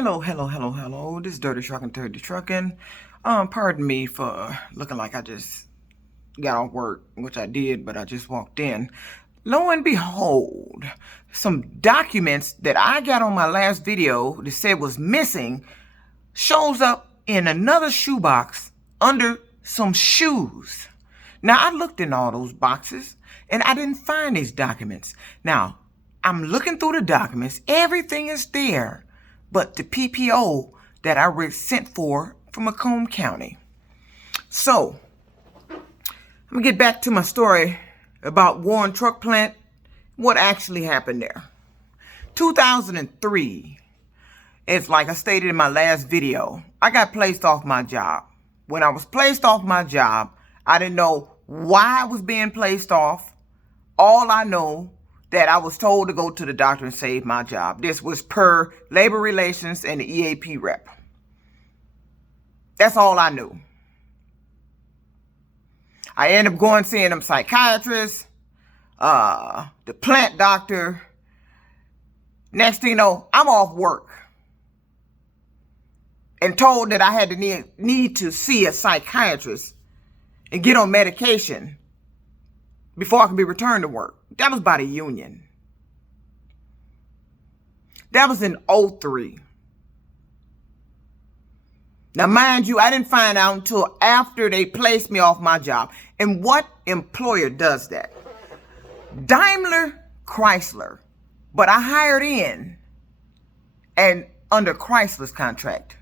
Hello. This is Dirty Trucking. Pardon me for looking like I just got off work, which I did, but I just walked in. Lo and behold, some documents that I got on my last video that said was missing shows up in another shoebox under some shoes. Now, I looked in all those boxes and I didn't find these documents. Now, I'm looking through the documents. Everything is there but the PPO that I sent for from Macomb County. So, I'm going to get back to my story about Warren Truck Plant, what actually happened there. 2003, it's like I stated in my last video, I got placed off my job. When I was placed off my job, I didn't know why I was being placed off. All I know that I was told to go to the doctor and save my job. This was per labor relations and the EAP rep. That's all I knew. I ended up going seeing them psychiatrists, the plant doctor. Next thing you know, I'm off work and told that I had to need to see a psychiatrist and get on medication before I could be returned to work. That was by the union. That was in 2003. Now, mind you, I didn't find out until after they placed me off my job. And what employer does that? Daimler Chrysler. But I hired in and under Chrysler's contract.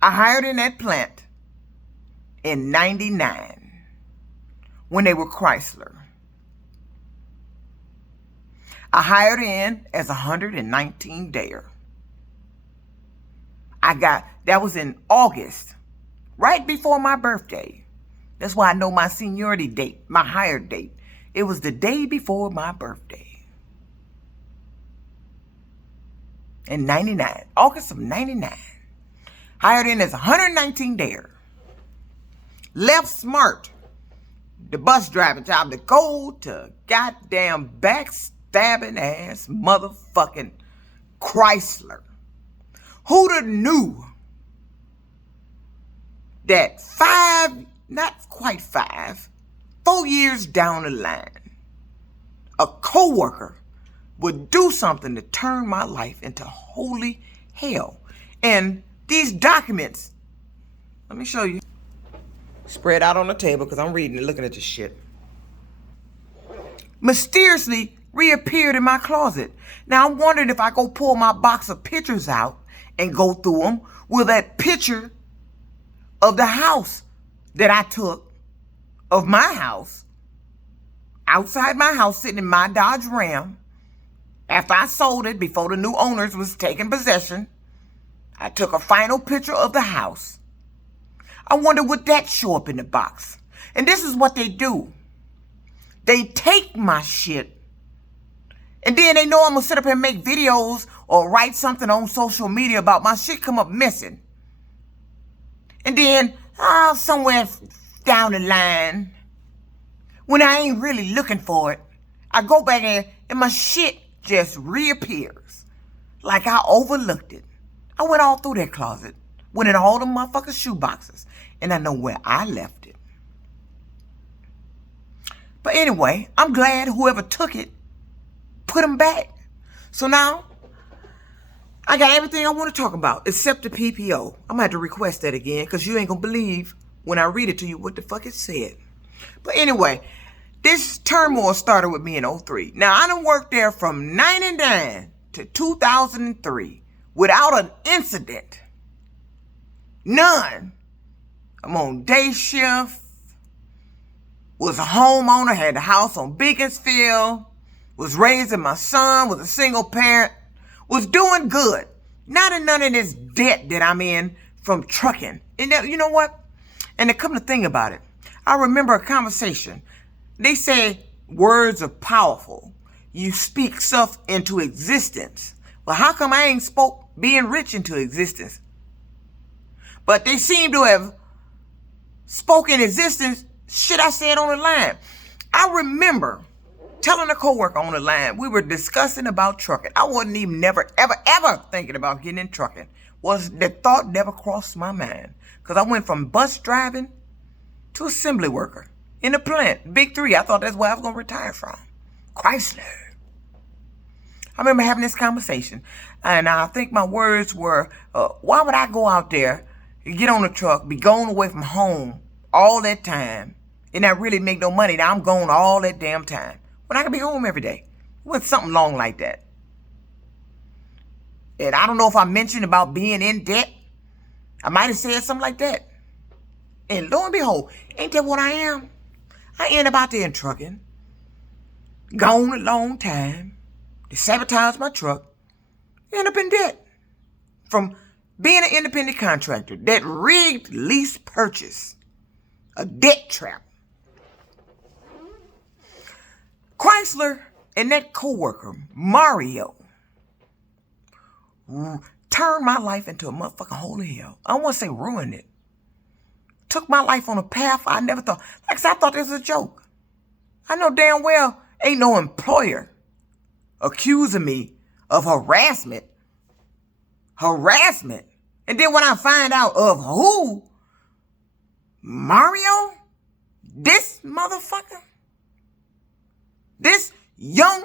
I hired in that plant in 99 when they were Chrysler. I hired in as a 119-dayer. That was in August, right before my birthday. That's why I know my seniority date, my hired date. It was the day before my birthday. In 99, August of 99. Hired in as a 119-dayer. Left smart, the bus driving job, to go to goddamn backstabbing ass motherfucking Chrysler. Who'd have knew that 4 years down the line, a coworker would do something to turn my life into holy hell. And these documents, let me show you. Spread out on the table because I'm reading and looking at this shit. Mysteriously reappeared in my closet. Now I'm wondering if I go pull my box of pictures out and go through them, will that picture of the house that I took, of my house, outside my house, sitting in my Dodge Ram, after I sold it, before the new owners was taking possession, I took a final picture of the house. I wonder would that show up in the box? And this is what they do. They take my shit, and then they know I'm going to sit up here and make videos or write something on social media about my shit come up missing. And then, somewhere down the line, when I ain't really looking for it, I go back in and my shit just reappears. Like I overlooked it. I went all through that closet, went in all the motherfucking shoe boxes, and I know where I left it. But anyway, I'm glad whoever took it put them back. So now, I got everything I want to talk about except the PPO. I'm going to have to request that again because you ain't going to believe when I read it to you what the fuck it said. But anyway, this turmoil started with me in 2003. Now, I done worked there from 99 to 2003 without an incident. None. I'm on day shift. Was a homeowner, had a house on Beaconsfield. Was raising my son, was a single parent. Was doing good. Not in none of this debt that I'm in from trucking. And you know what? And to come to think about it, I remember a conversation. They say words are powerful. You speak stuff into existence. Well, how come I ain't spoke being rich into existence? But they seem to have spoken existence shit I said on the line. I remember telling a coworker on the line, we were discussing about trucking. I wasn't even never, ever, ever thinking about getting in trucking. The thought never crossed my mind. Because I went from bus driving to assembly worker in a plant. Big three. I thought that's where I was going to retire from. Chrysler. I remember having this conversation. And I think my words were, why would I go out there, get on a truck, be going away from home all that time, and not really make no money? Now I'm gone all that damn time when I could be home every day. With something long like that. And I don't know if I mentioned about being in debt. I might have said something like that. And lo and behold, ain't that what I am? I end up out there in trucking. Gone a long time. They sabotage my truck. End up in debt. From being an independent contractor, that rigged lease purchase. A debt trap. Chrysler and that coworker, Mario, turned my life into a motherfucking hole of hell. I don't want to say ruined it. Took my life on a path I never thought. Like I said, I thought this was a joke. I know damn well ain't no employer accusing me of harassment. Harassment. And then when I find out of who, Mario, this motherfucker, this young,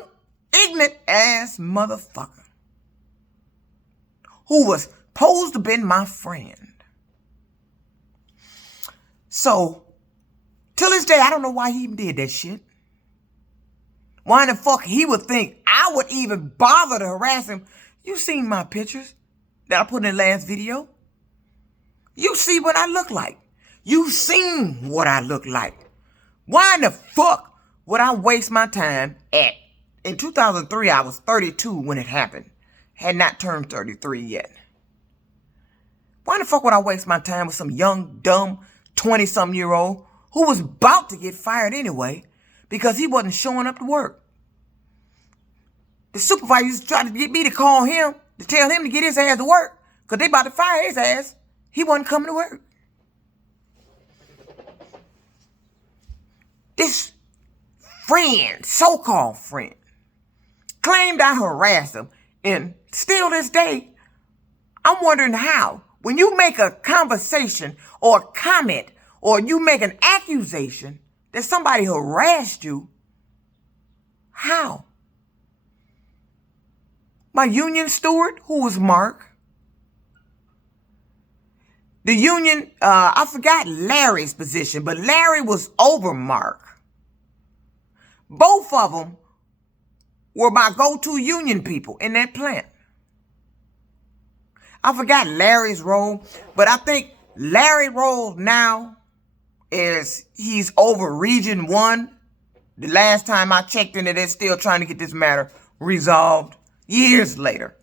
ignorant ass motherfucker, who was supposed to be my friend. So, till this day, I don't know why he even did that shit. Why in the fuck he would think I would even bother to harass him? You seen my pictures that I put in the last video. You see what I look like. You seen what I look like. Why in the fuck would I waste my time at? In 2003, I was 32 when it happened. Had not turned 33 yet. Why the fuck would I waste my time with some young, dumb, 20-something-year-old who was about to get fired anyway because he wasn't showing up to work? The supervisor used to try to get me to call him to tell him to get his ass to work because they about to fire his ass. He wasn't coming to work. This friend, so-called friend, claimed I harassed him. And still this day, I'm wondering how. When you make a conversation or a comment or you make an accusation that somebody harassed you, how? My union steward, who was Mark. The union, I forgot Larry's position, but Larry was over Mark. Both of them were my go-to union people in that plant. I forgot Larry's role, but I think Larry's role now is he's over Region 1. The last time I checked in, they're still trying to get this matter resolved years later.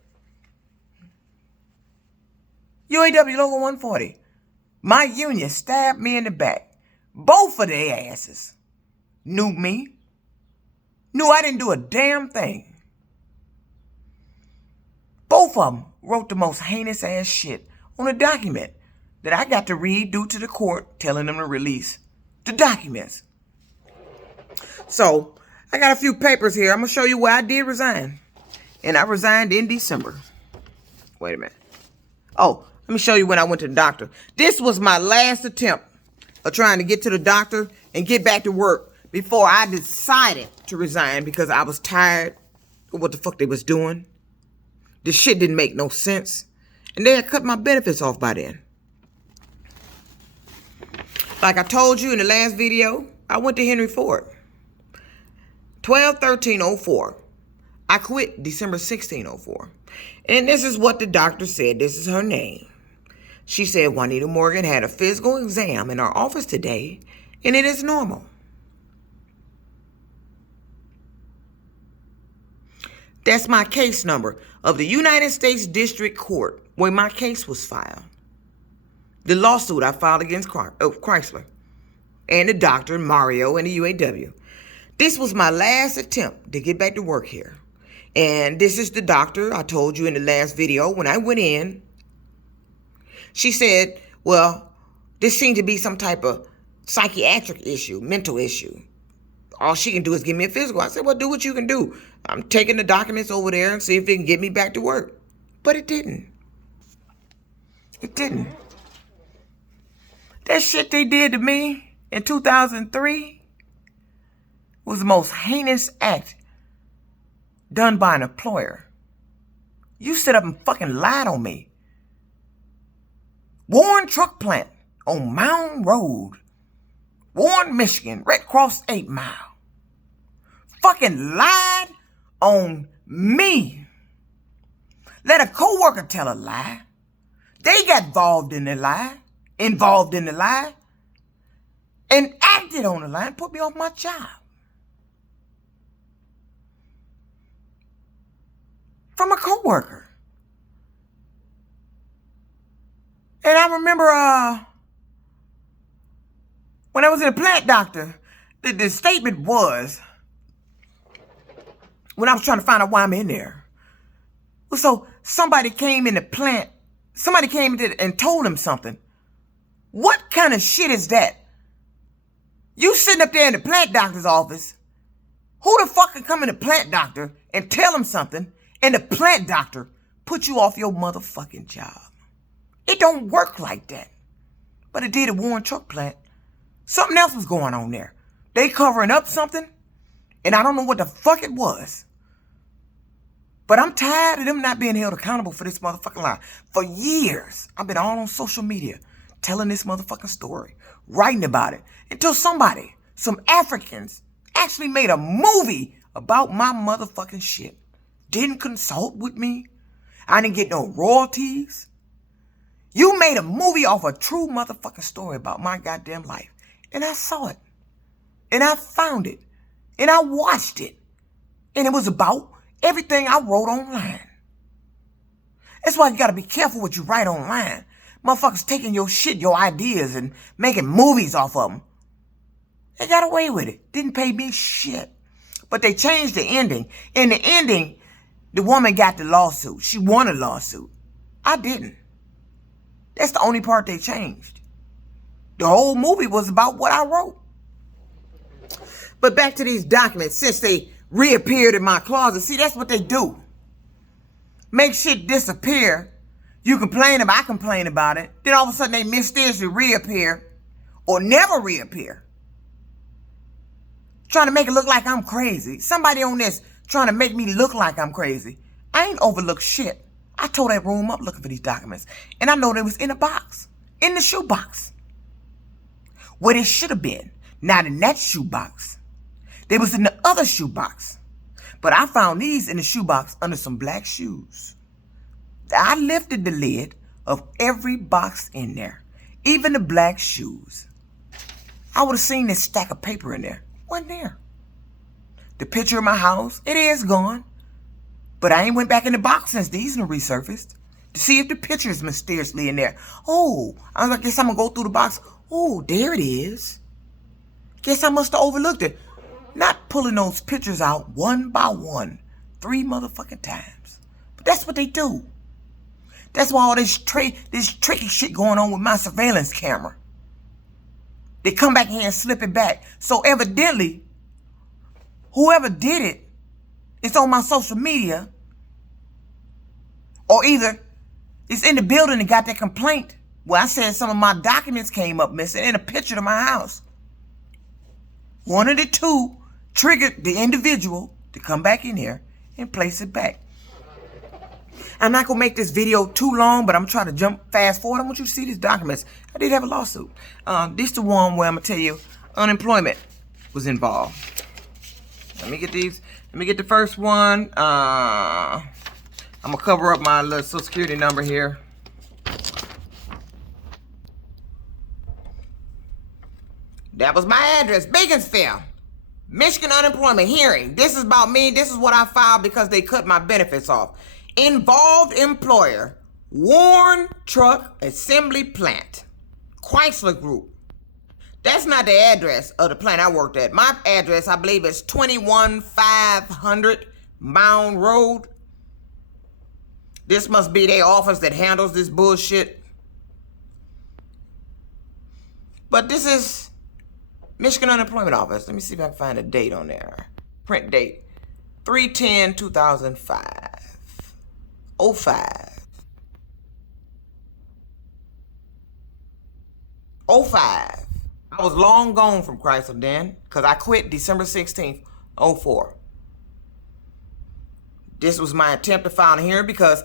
UAW Local 140. My union stabbed me in the back. Both of their asses knew me. Knew I didn't do a damn thing. Both of them wrote the most heinous ass shit on a document that I got to read due to the court telling them to release the documents. So, I got a few papers here. I'm going to show you where I did resign. And I resigned in December. Wait a minute. Oh, let me show you when I went to the doctor. This was my last attempt of trying to get to the doctor and get back to work before I decided to resign because I was tired of what the fuck they was doing. This shit didn't make no sense. And they had cut my benefits off by then. Like I told you in the last video, I went to Henry Ford. 12/13/04. I quit December 16/04. And this is what the doctor said. This is her name. She said Juanita Morgan had a physical exam in our office today, and it is normal. That's my case number of the United States District Court where my case was filed. The lawsuit I filed against Chrysler and the doctor, Mario, and the UAW. This was my last attempt to get back to work here. And this is the doctor I told you in the last video. When I went in, she said, well, this seemed to be some type of psychiatric issue, mental issue. all she can do is give me a physical. I said, well, do what you can do. I'm taking the documents over there and see if it can get me back to work. But it didn't. It didn't. That shit they did to me in 2003 was the most heinous act done by an employer. You sit up and fucking lied on me. Warren Truck Plant on Mound Road, Warren, Michigan, Red Cross 8 Mile. Fucking lied on me. Let a co-worker tell a lie. They got involved in the lie, and acted on the lie and put me off my job. From a co-worker. And I remember when I was in a plant doctor, the statement was, when I was trying to find out why I'm in there. So somebody came in the plant, somebody came in and told him something. What kind of shit is that? You sitting up there in the plant doctor's office, who the fuck can come in the plant doctor and tell him something, and the plant doctor put you off your motherfucking job? It don't work like that. But it did at Warren Truck Plant. Something else was going on there. They covering up something, and I don't know what the fuck it was. But I'm tired of them not being held accountable for this motherfucking lie. For years, I've been all on social media telling this motherfucking story, writing about it, until somebody, some Africans, actually made a movie about my motherfucking shit. Didn't consult with me. I didn't get no royalties. You made a movie off a true motherfucking story about my goddamn life. And I saw it. And I found it. And I watched it. And it was about everything I wrote online. That's why you gotta be careful what you write online. Motherfuckers taking your shit, your ideas, and making movies off of them. They got away with it. Didn't pay me shit. But they changed the ending. In the ending, the woman got the lawsuit. She won a lawsuit. I didn't. That's the only part they changed. The whole movie was about what I wrote. But back to these documents, since they reappeared in my closet, see, that's what they do. Make shit disappear. You complain about, I complain about it. Then all of a sudden they mysteriously reappear or never reappear. Trying to make it look like I'm crazy. Somebody on this trying to make me look like I'm crazy. I ain't overlooked shit. I tore that room up looking for these documents. And I know they was in a box. In the shoebox. Where they should have been. Not in that shoebox. They was in the other shoebox. But I found these in the shoebox under some black shoes. I lifted the lid of every box in there. Even the black shoes. I would have seen this stack of paper in there. Wasn't there. The picture of my house, it is gone. But I ain't went back in the box since these done resurfaced to see if the picture is mysteriously in there. Oh, I guess I'm going to go through the box. Oh, there it is. Guess I must have overlooked it. Not pulling those pictures out one by one 3 motherfucking times. But that's what they do. That's why all this tricky shit going on with my surveillance camera. They come back here and slip it back. So evidently, whoever did it, it's on my social media. Or either it's in the building and got that complaint where I said some of my documents came up missing and a picture of my house. One of the two triggered the individual to come back in here and place it back. I'm not going to make this video too long, but I'm trying to jump fast forward. I want you to see these documents. I did have a lawsuit. This is the one where I'm going to tell you unemployment was involved. Let me get these. Let me get the first one. I'm going to cover up my little social security number here. That was my address, Beaconsfield. Michigan unemployment hearing. This is about me. This is what I filed because they cut my benefits off. Involved employer, Warren Truck Assembly Plant, Chrysler Group. That's not the address of the plant I worked at. My address, I believe, is 21500 Mound Road. This must be their office that handles this bullshit. But this is Michigan Unemployment Office. Let me see if I can find a date on there. Print date. 3/10/2005. 05. 05. I was long gone from Chrysler then, because I quit December 16th, 04. This was my attempt to file a hearing because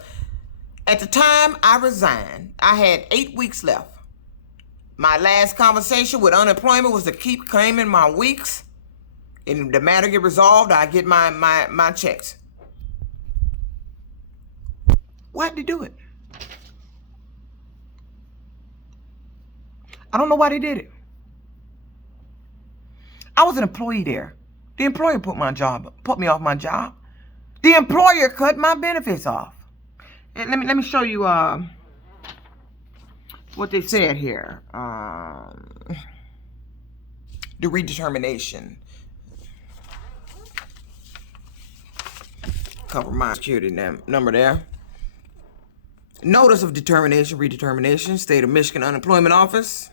at the time I resigned, I had 8 weeks left. My last conversation with unemployment was to keep claiming my weeks. And the matter get resolved, I get my checks. Why'd they do it? I don't know why they did it. I was an employee there. The employer put me off my job. The employer cut my benefits off. And let me show you what they said here. The redetermination. Cover my security number there. Notice of determination, redetermination, State of Michigan Unemployment Office.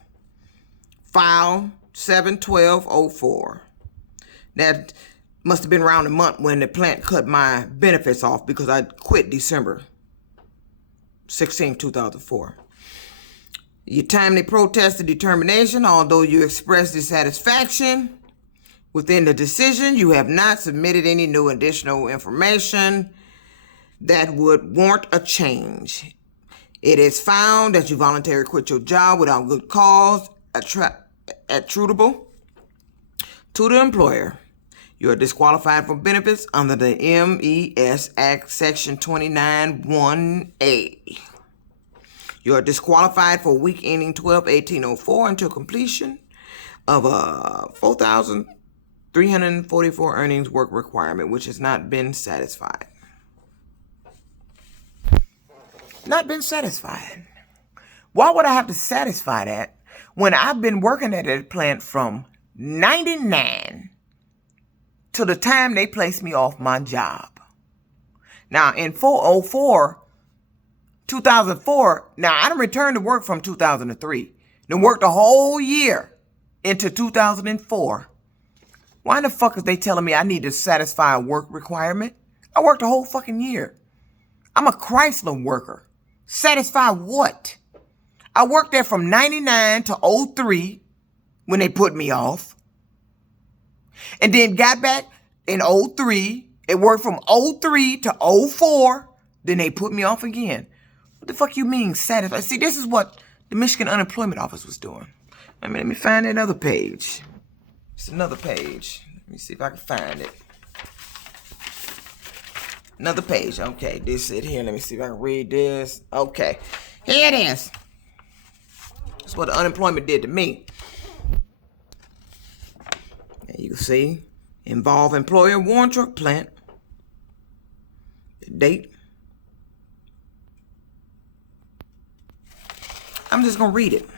File 7/12/04. That must have been around the month when the plant cut my benefits off because I quit December 16, 2004. You timely protest the determination, although you expressed dissatisfaction within the decision. You have not submitted any new additional information that would warrant a change. It is found that you voluntarily quit your job without good cause, attributable to the employer. You are disqualified from benefits under the MES Act Section 29(1)A. You are disqualified for week ending 12/18/04 until completion of a 4,344 earnings work requirement, which has not been satisfied. Not been satisfied. Why would I have to satisfy that when I've been working at that plant from 99 to the time they placed me off my job? Now, in 2004, now I done returned to work from 2003. Then worked a whole year into 2004. Why the fuck is they telling me I need to satisfy a work requirement? I worked a whole fucking year. I'm a Chrysler worker. Satisfy what? I worked there from 99 to 03 when they put me off. And then got back in 03. It worked from 03 to 04. Then they put me off again. What the fuck you mean satisfied? See, this is what the Michigan Unemployment Office was doing. Let me find another page. It's another page. Let me see if I can find it. Another page. Okay, this it here. Let me see if I can read this. Okay, here it is. That's what the unemployment did to me. And you can see, involve employer Warren truck plant. The date. I'm just going to read it.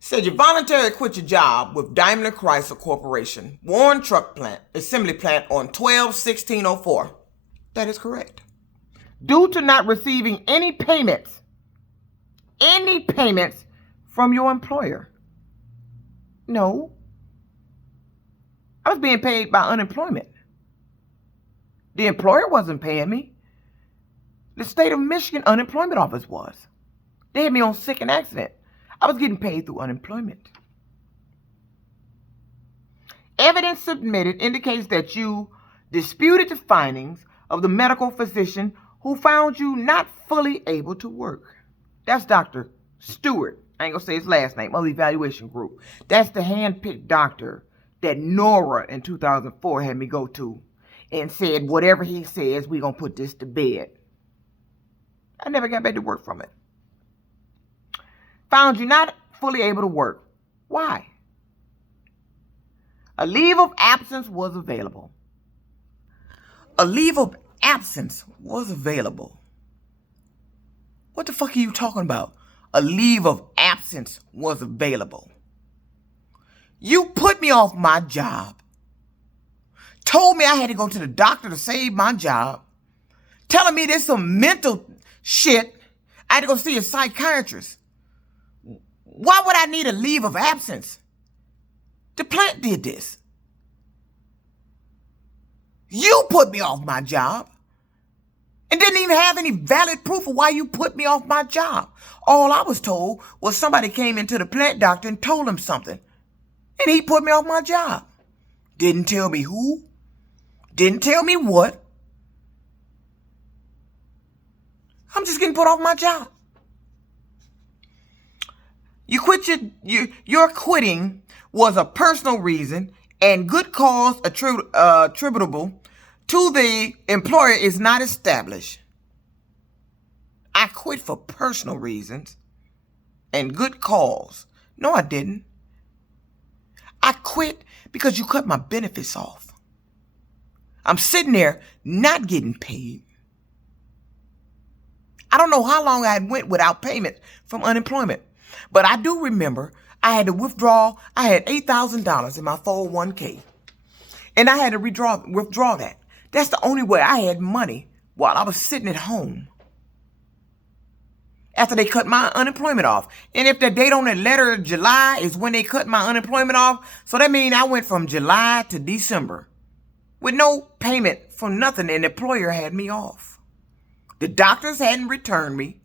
Said you voluntarily quit your job with Daimler Chrysler Corporation, Warren Truck Plant, Assembly Plant on 12/16/04. That is correct. Due to not receiving any payments from your employer. No. I was being paid by unemployment. The employer wasn't paying me. The State of Michigan Unemployment Office was. They had me on sick and accident. I was getting paid through unemployment. Evidence submitted indicates that you disputed the findings of the medical physician who found you not fully able to work. That's Dr. Stewart. I ain't gonna say his last name, of the evaluation group. That's the hand-picked doctor that Nora in 2004 had me go to and said, whatever he says, we're gonna put this to bed. I never got back to work from it. Found you not fully able to work. Why? A leave of absence was available. A leave of absence was available. What the fuck are you talking about? A leave of absence was available. You put me off my job. Told me I had to go to the doctor to save my job. Telling me there's some mental shit. I had to go see a psychiatrist. Why would I need a leave of absence? The plant did this. You put me off my job and didn't even have any valid proof of why you put me off my job. All I was told was somebody came into the plant doctor and told him something, and he put me off my job. Didn't tell me who, didn't tell me what. I'm just getting put off my job. You quit your quitting was a personal reason, and good cause attributable to the employer is not established. I quit for personal reasons and good cause. No, I didn't. I quit because you cut my benefits off. I'm sitting there not getting paid. I don't know how long I had went without payment from unemployment, but I do remember I had to withdraw. I had $8,000 in my 401k, and I had to withdraw that. That's the only way I had money while I was sitting at home after they cut my unemployment off. And if the date on that letter of July is when they cut my unemployment off, so that means I went from July to December with no payment for nothing, and the employer had me off. The doctors hadn't returned me.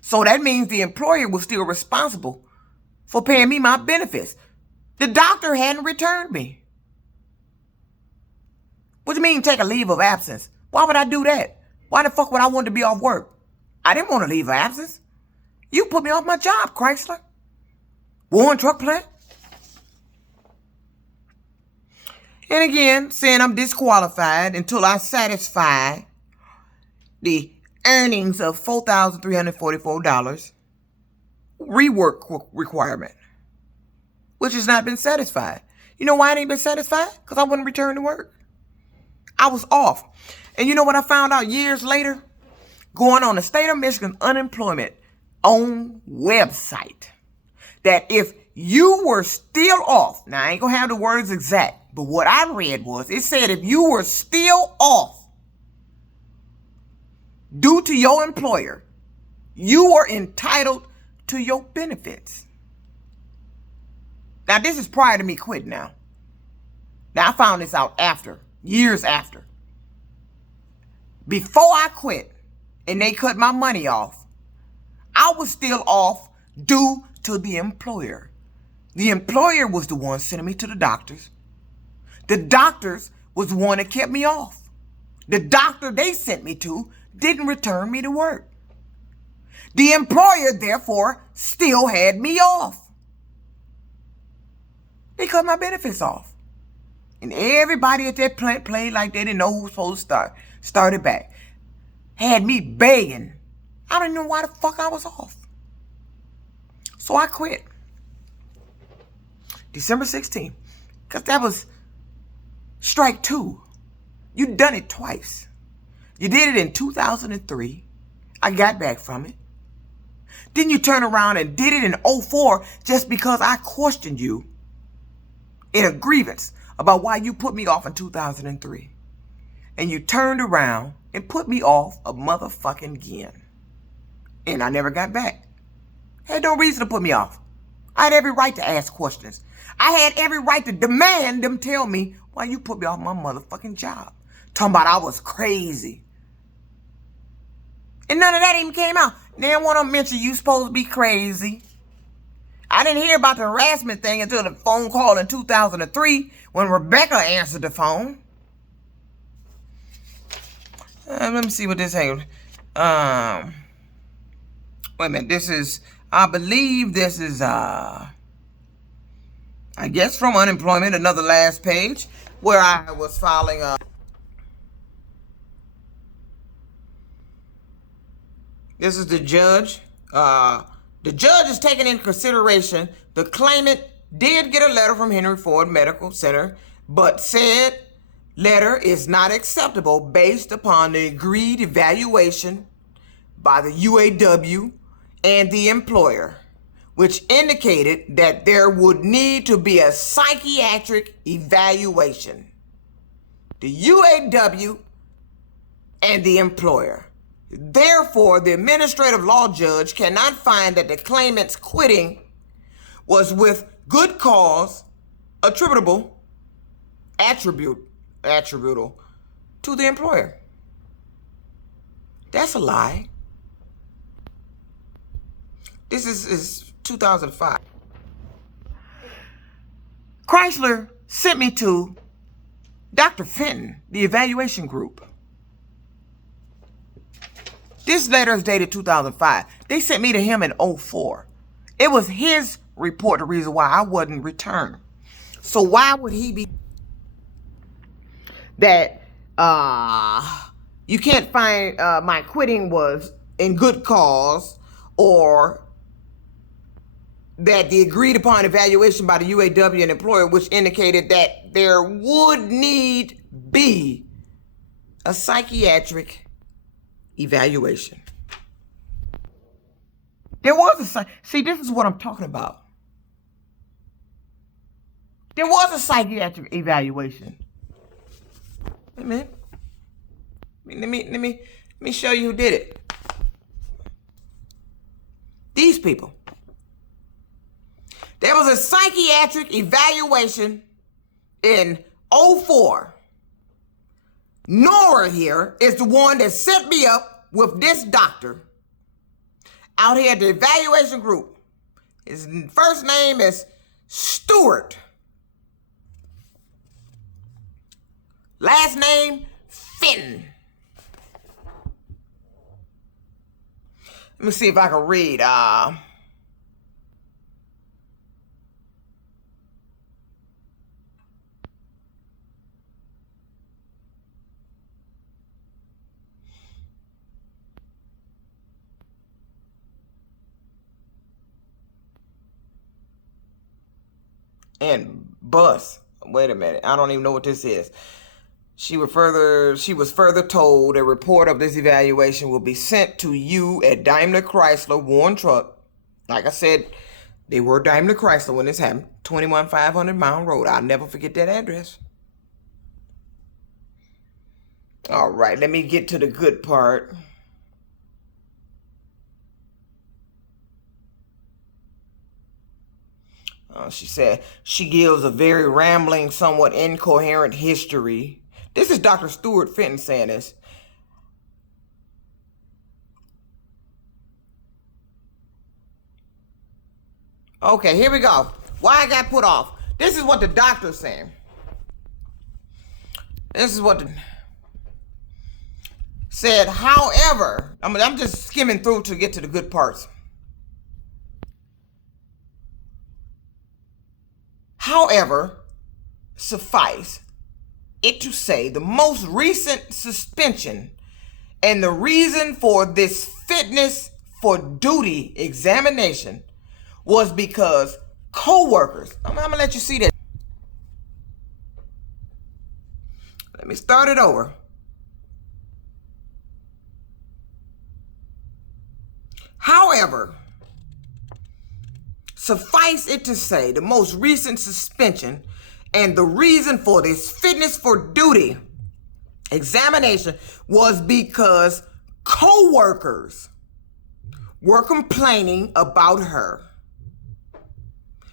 So that means the employer was still responsible for paying me my benefits. The doctor hadn't returned me. What do you mean take a leave of absence? Why would I do that? Why the fuck would I want to be off work? I didn't want to leave of absence. You put me off my job, Chrysler. Warren Truck Plant. And again, saying I'm disqualified until I satisfy the earnings of $4,344 rework requirement, which has not been satisfied. You know why it ain't been satisfied? Because I wouldn't return to work. I was off. And you know what I found out years later? Going on the state of Michigan unemployment own website, that if you were still off, now I ain't gonna have the words exact, but what I read was, it said if you were still off due to your employer, you were entitled to your benefits. Now, this is prior to me quitting now. Now, I found this out after, years after. Before I quit and they cut my money off, I was still off due to the employer. The employer was the one sending me to the doctors. The doctors was the one that kept me off. The doctor they sent me to didn't return me to work. The employer, therefore, still had me off. They cut my benefits off. And everybody at that plant played like they didn't know who was supposed to start it back. Had me begging. I don't know why the fuck I was off. So I quit. December 16th. Because that was strike two. You done it twice. You did it in 2003. I got back from it. Then you turn around and did it in 2004 just because I questioned you in a grievance about why you put me off in 2003. And you turned around and put me off a motherfucking again. And I never got back. Had no reason to put me off. I had every right to ask questions. I had every right to demand them tell me why you put me off my motherfucking job. Talking about I was crazy. And none of that even came out. They didn't want to mention you supposed to be crazy. I didn't hear about the harassment thing until the phone call in 2003 when Rebecca answered the phone. Let me see what this is. Wait a minute. This is, I believe this is, I guess from unemployment, another last page where I was filing a. This is the judge. The judge is taking into consideration the claimant did get a letter from Henry Ford Medical Center, but said letter is not acceptable based upon the agreed evaluation by the UAW and the employer, which indicated that there would need to be a psychiatric evaluation. The UAW and the employer Therefore, the administrative law judge cannot find that the claimant's quitting was with good cause attributable to the employer. That's a lie. This is 2005. Chrysler sent me to Dr. Fenton, the evaluation group. This letter is dated 2005. They sent me to him in 2004. It was his report, the reason why I wasn't returned. So why would he be that you can't find my quitting was in good cause, or that the agreed upon evaluation by the UAW and employer, which indicated that there would need be a psychiatric evaluation. There was a see, this is what I'm talking about. There was a psychiatric evaluation. Wait a minute. Let me show you who did it. These people. There was a psychiatric evaluation in 2004. Nora here is the one that set me up with this doctor out here at the evaluation group. His first name is Stewart. Last name, Fenton. Let me see if I can read. And bus. Wait a minute. I don't even know what this is. She was further told a report of this evaluation will be sent to you at Daimler Chrysler Warren Truck. Like I said, they were Daimler Chrysler when this happened. 21500 Mound Road. I'll never forget that address. All right, let me get to the good part. She said she gives a very rambling, somewhat incoherent history. This is Dr. Stewart Fenton saying this. Okay, here we go. Why I got put off. This is what the doctor's saying. This is what the said. However, I'm just skimming through to get to the good parts. However, suffice it to say, the most recent suspension and the reason for this fitness for duty examination was because co-workers, I'm gonna let you see that. Let me start it over. However, suffice it to say, the most recent suspension and the reason for this fitness for duty examination was because co-workers were complaining about her.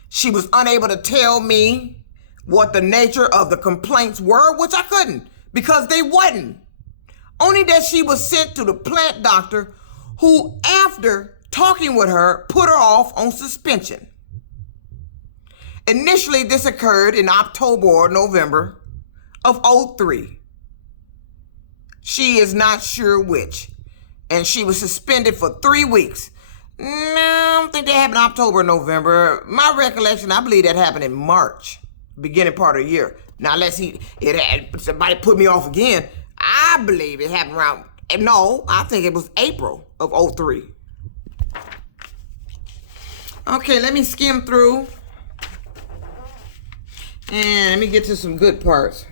She was unable to tell me what the nature of the complaints were, which I couldn't because they wasn't. Only that she was sent to the plant doctor who, after talking with her, put her off on suspension. Initially, this occurred in October or November of 2003. She is not sure which. And she was suspended for 3 weeks. No, I don't think that happened in October or November. My recollection, I believe that happened in March, beginning part of the year. Now, unless somebody put me off again, I believe it happened around, no, I think it was April of 2003. Okay, let me skim through. And let me get to some good parts.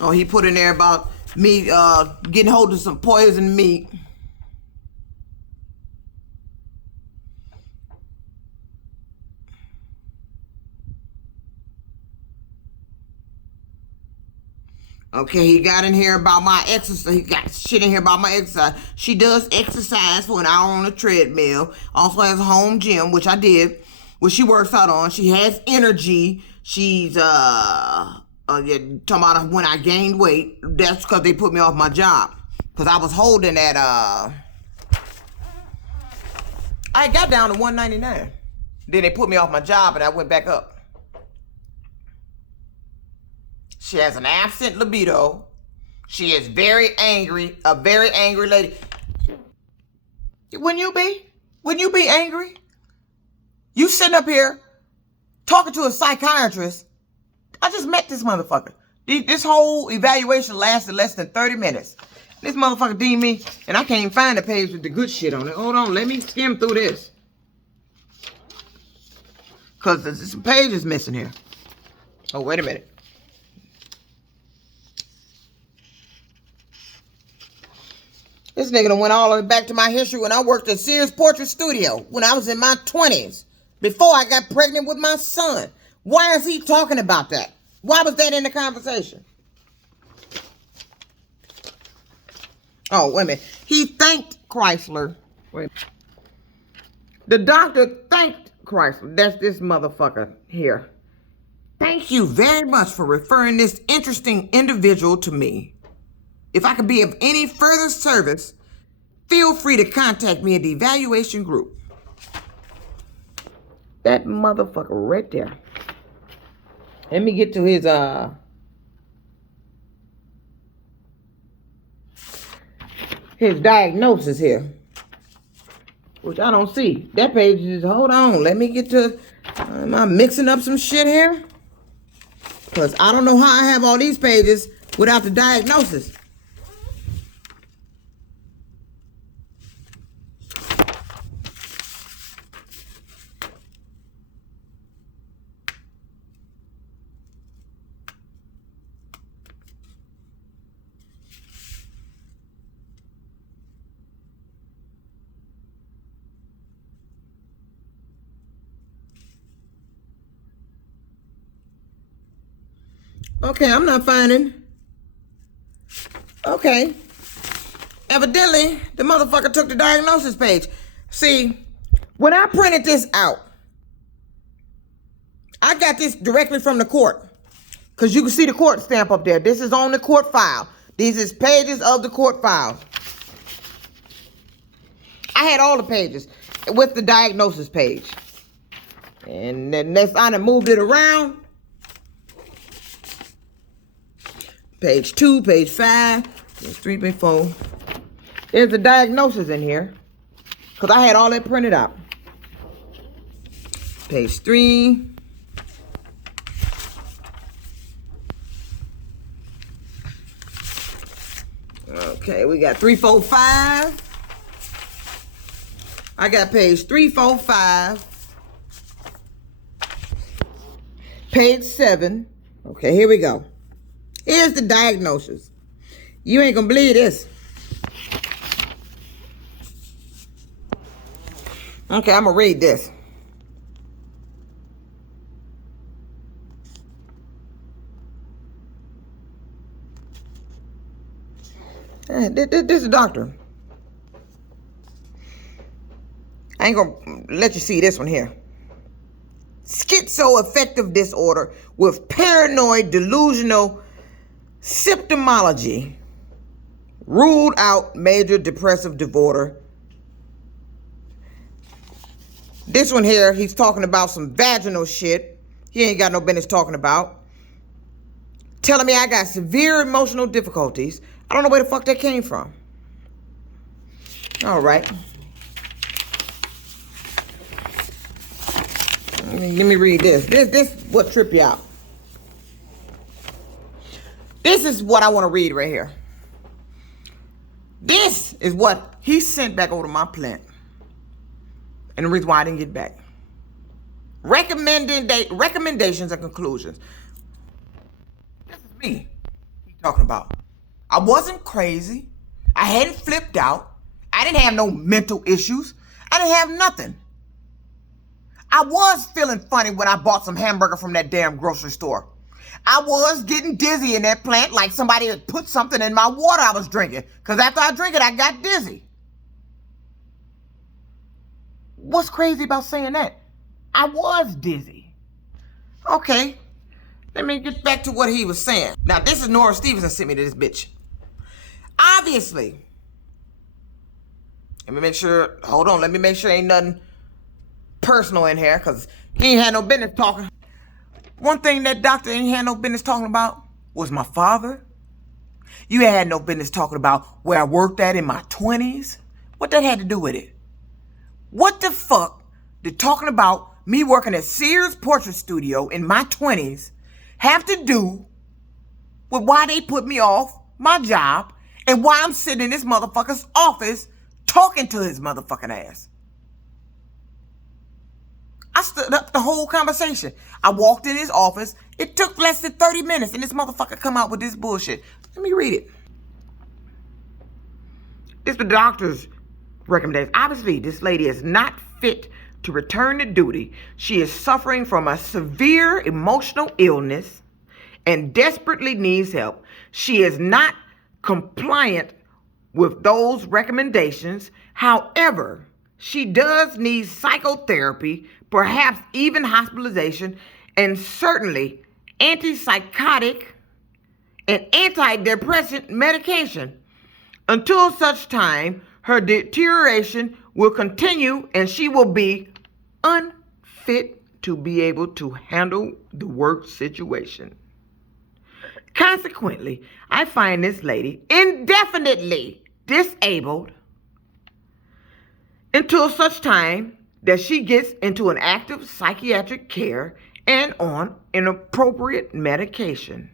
Oh, he put in there about me getting hold of some poison meat. Okay, he got in here about my exercise. He got shit in here about my exercise. She does exercise for an hour on a treadmill. Also has a home gym, which I did, which she works out on. She has energy. She's talking about when I gained weight. That's because they put me off my job. Because I was holding that, I got down to 199. Then they put me off my job and I went back up. She has an absent libido. She is very angry, a very angry lady. Wouldn't you be? Wouldn't you be angry? You sitting up here talking to a psychiatrist. I just met this motherfucker. This whole evaluation lasted less than 30 minutes. This motherfucker deemed me, and I can't even find the page with the good shit on it. Hold on, let me skim through this. Because there's some pages missing here. Oh, wait a minute. This nigga done went all the way back to my history when I worked at Sears Portrait Studio when I was in my 20s. Before I got pregnant with my son. Why is he talking about that? Why was that in the conversation? Oh, wait a minute. He thanked Chrysler. Wait. The doctor thanked Chrysler. That's this motherfucker here. Thank you very much for referring this interesting individual to me. If I could be of any further service, feel free to contact me at the evaluation group. That motherfucker right there. Let me get to his diagnosis here, which I don't see. That page is, hold on, let me get to, am I mixing up some shit here? Because I don't know how I have all these pages without the diagnosis. Okay, I'm not finding. Okay. Evidently, the motherfucker took the diagnosis page. See, when I printed this out, I got this directly from the court. Because you can see the court stamp up there. This is on the court file. These is pages of the court file. I had all the pages with the diagnosis page. And then next I done moved it around. Page 2, page 5, page 3, page 4. There's the diagnosis in here. Because I had all that printed out. Page 3. Okay, we got 3, 4, 5. I got page 3, 4, 5. Page 7. Okay, here we go. Here's the diagnosis. You ain't gonna believe this. Okay, I'm gonna read this. This is a doctor. I ain't gonna let you see this one here. Schizoaffective disorder with paranoid delusional symptomology. Ruled out major depressive disorder. This one here, he's talking about some vaginal shit. He ain't got no business talking about. Telling me I got severe emotional difficulties. I don't know where the fuck that came from. All right. Let me read this. This what trip you out. This is what I want to read right here. This is what he sent back over to my plant. And the reason why I didn't get back. Recommendations and conclusions. This is me. He Talking about. I wasn't crazy. I hadn't flipped out. I didn't have no mental issues. I didn't have nothing. I was feeling funny when I bought some hamburger from that damn grocery store. I was getting dizzy in that plant like somebody had put something in my water I was drinking. Because after I drank it, I got dizzy. What's crazy about saying that? I was dizzy. Okay, let me get back to what he was saying. Now, this is Nora Stevenson sent me to this bitch. Obviously. Let me make sure, hold on, let me make sure ain't nothing personal in here, because he ain't had no business talking. One thing that doctor ain't had no business talking about was my father. You had no business talking about where I worked at in my 20s. What that had to do with it? What the fuck did talking about me working at Sears Portrait Studio in my 20s have to do with why they put me off my job and why I'm sitting in this motherfucker's office talking to his motherfucking ass? I stood up the whole conversation. I walked in his office. It took less than 30 minutes and this motherfucker come out with this bullshit. Let me read it. It's the doctor's recommendation. Obviously, this lady is not fit to return to duty. She is suffering from a severe emotional illness and desperately needs help. She is not compliant with those recommendations. However, she does need psychotherapy, perhaps even hospitalization, and certainly antipsychotic and antidepressant medication until such time her deterioration will continue and she will be unfit to be able to handle the work situation. Consequently, I find this lady indefinitely disabled until such time that she gets into an active psychiatric care and on an appropriate medication.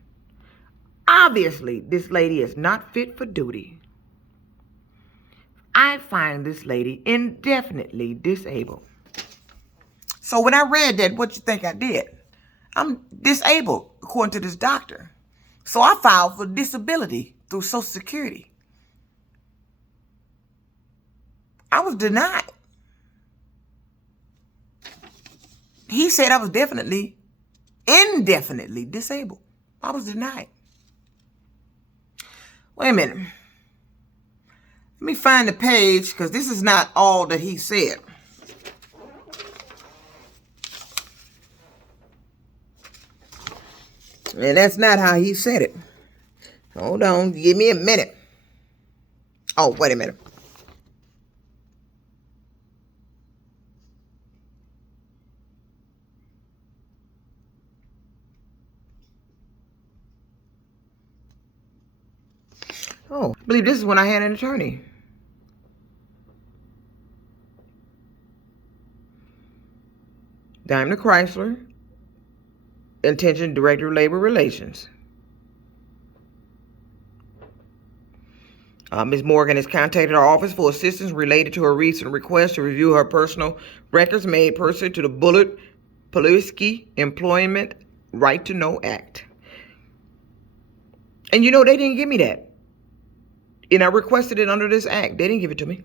Obviously, this lady is not fit for duty. I find this lady indefinitely disabled. So when I read that, what you think I did? I'm disabled, according to this doctor. So I filed for disability through Social Security. I was denied. He said I was indefinitely disabled. I was denied. Wait a minute. Let me find the page, because this is not all that he said. And that's not how he said it. Hold on, give me a minute. Oh, wait a minute. Oh, I believe this is when I had an attorney. Daimler Chrysler, Attention Director of Labor Relations. Ms. Morgan has contacted our office for assistance related to her recent request to review her personal records made pursuant to the Bullet Poliski Employment Right to Know Act. And you know, they didn't give me that. And I requested it under this act. They didn't give it to me.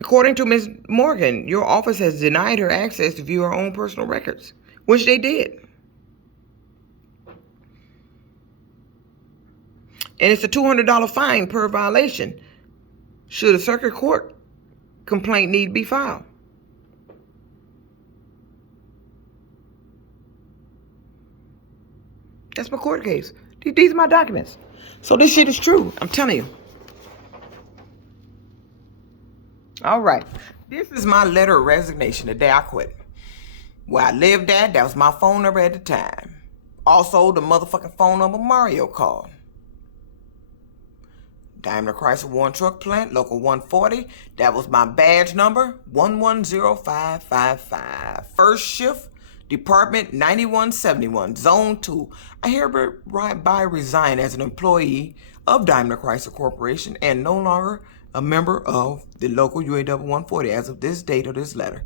According to Ms. Morgan, your office has denied her access to view her own personal records, which they did. And it's a $200 fine per violation should a circuit court complaint need be filed. That's my court case. These are my documents. So this shit is true. I'm telling you. All right. This is my letter of resignation the day I quit. Where I lived at, that was my phone number at the time. Also, the motherfucking phone number Mario called. Daimler Chrysler Warren Truck Plant, Local 140. That was my badge number, 110555. First shift, Department 9171, Zone 2. I hereby resign as an employee of Daimler Chrysler Corporation and no longer a member of the local UAW 140 as of this date of this letter,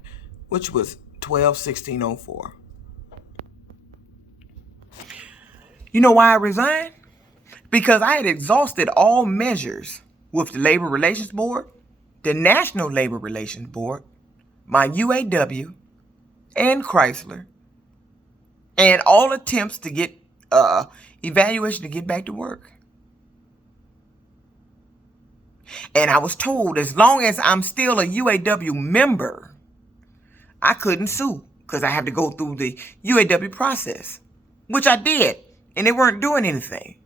which was 12/16/04. You know why I resigned? Because I had exhausted all measures with the Labor Relations Board, the National Labor Relations Board, my UAW, and Chrysler, and all attempts to get evaluation to get back to work. And I was told as long as I'm still a UAW member, I couldn't sue because I have to go through the UAW process, which I did, and they weren't doing anything.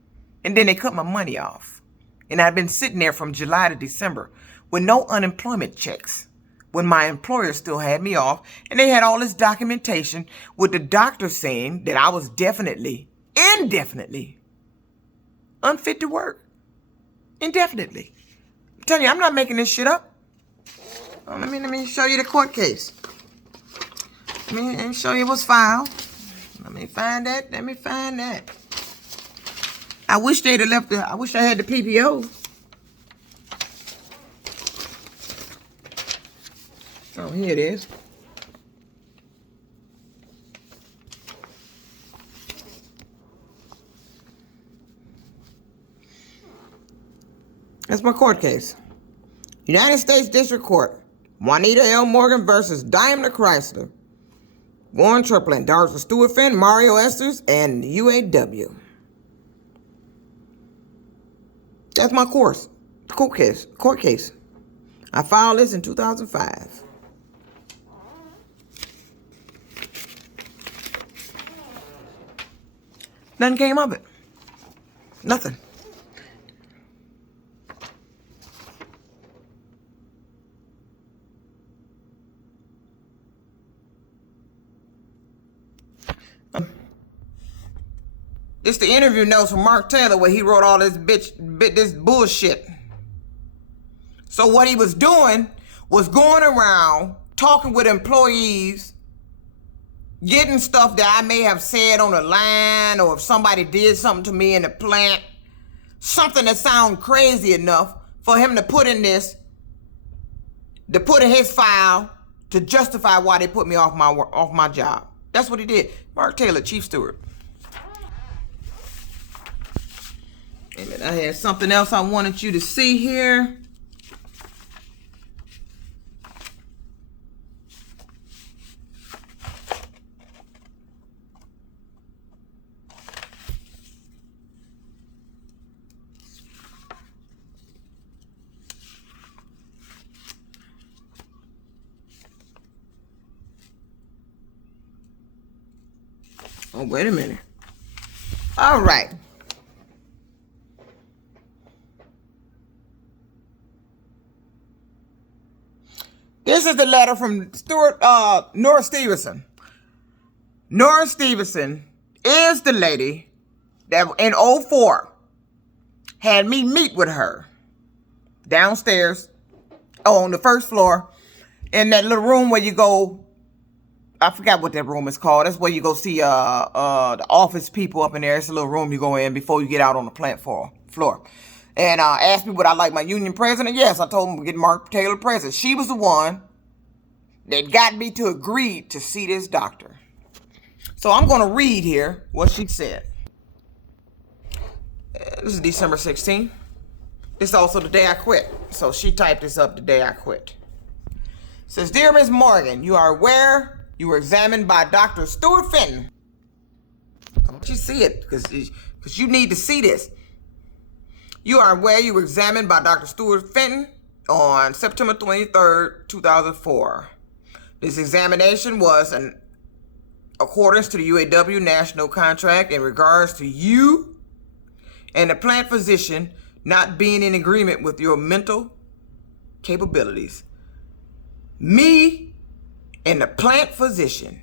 And then they cut my money off. And I've been sitting there from July to December with no unemployment checks when my employer still had me off. And they had all this documentation with the doctor saying that I was definitely, indefinitely unfit to work. Indefinitely. I'm telling you, I'm not making this shit up. Let me show you the court case. Let me show you what's filed. Let me find that. I wish they'd have left I wish I had the PPO. Oh, here it is. That's my court case. United States District Court. Juanita L. Morgan versus Daimler Chrysler. Warren Triplin, Darcy Stewart Finn, Mario Esters, and UAW. That's my court case. I filed this in 2005. Nothing came of it. Nothing. It's the interview notes from Mark Taylor where he wrote all this this bullshit. So what he was doing was going around talking with employees, getting stuff that I may have said on the line, or if somebody did something to me in the plant, something that sounded crazy enough for him to put in his file to justify why they put me off my job. That's what he did. Mark Taylor, Chief Steward. And I had something else I wanted you to see here. Oh, wait a minute. All right. This is the letter from Nora Stevenson. Nora Stevenson is the lady that in 2004 had me meet with her downstairs on the first floor in that little room where you go. I forgot what that room is called. That's where you go see the office people up in there. It's a little room you go in before you get out on the plant floor. And asked me would I like my union president. Yes, I told him we'd get Mark Taylor president. She was the one that got me to agree to see this doctor. So I'm going to read here what she said. This is December 16th. This is also the day I quit. So she typed this up the day I quit. It says, Dear Ms. Morgan, you are aware you were examined by Dr. Stewart Fenton. I want you to see it because you need to see this. You are aware you were examined by Dr. Stewart Fenton on September 23rd, 2004. This examination was in accordance to the UAW national contract in regards to you and the plant physician not being in agreement with your mental capabilities. Me and the plant physician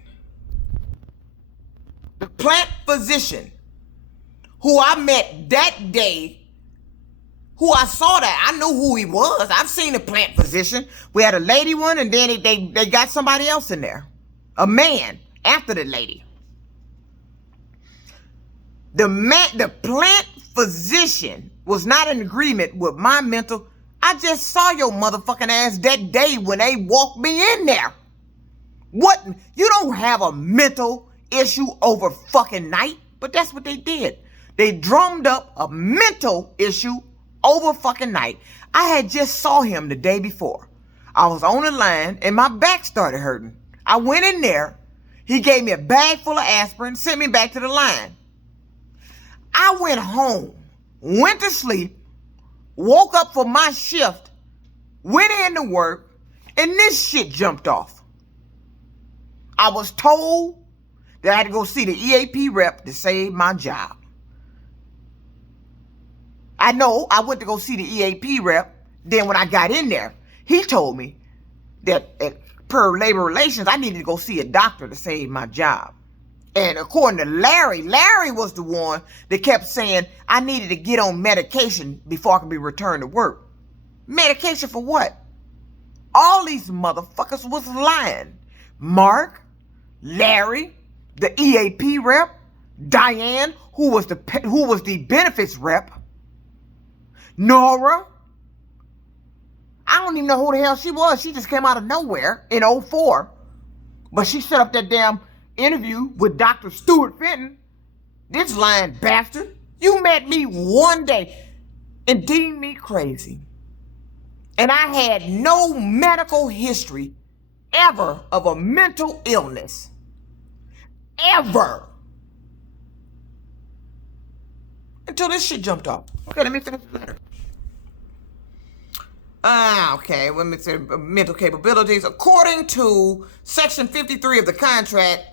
who I met that day, who I saw that, I knew who he was. I've seen the plant physician. We had a lady one, and then they got somebody else in there. A man after the lady. The plant physician was not in agreement with my mental. I just saw your motherfucking ass that day when they walked me in there. What? You don't have a mental issue over fucking night? But that's what they did. They drummed up a mental issue over fucking night. I had just saw him the day before. I was on the line and my back started hurting. I went in there. He gave me a bag full of aspirin, sent me back to the line. I went home, went to sleep, woke up for my shift, went into work, and this shit jumped off. I was told that I had to go see the EAP rep to save my job. I know I went to go see the EAP rep. Then when I got in there, he told me that per labor relations, I needed to go see a doctor to save my job. And according to Larry was the one that kept saying I needed to get on medication before I could be returned to work. Medication for what? All these motherfuckers was lying. Mark, Larry, the EAP rep, Diane, who was the benefits rep, Nora. I don't even know who the hell she was. She just came out of nowhere in 2004. But she set up that damn interview with Dr. Stuart Fenton. This lying bastard. You met me one day and deemed me crazy. And I had no medical history ever of a mental illness. Ever. Until this shit jumped off. Okay, let me finish the letter. Okay, let me say mental capabilities. According to Section 53 of the contract,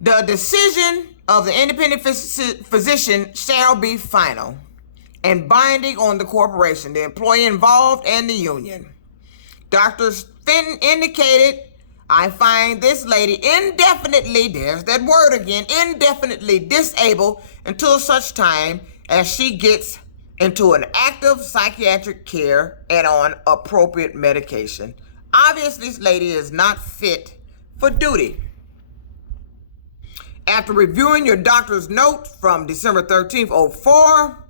the decision of the independent physician shall be final and binding on the corporation, the employee involved, and the union. Dr. Fenton indicated, I find this lady indefinitely, there's that word again, indefinitely disabled until such time as she gets into an active psychiatric care and on appropriate medication. Obviously, this lady is not fit for duty. After reviewing your doctor's note from December 13th, 2004,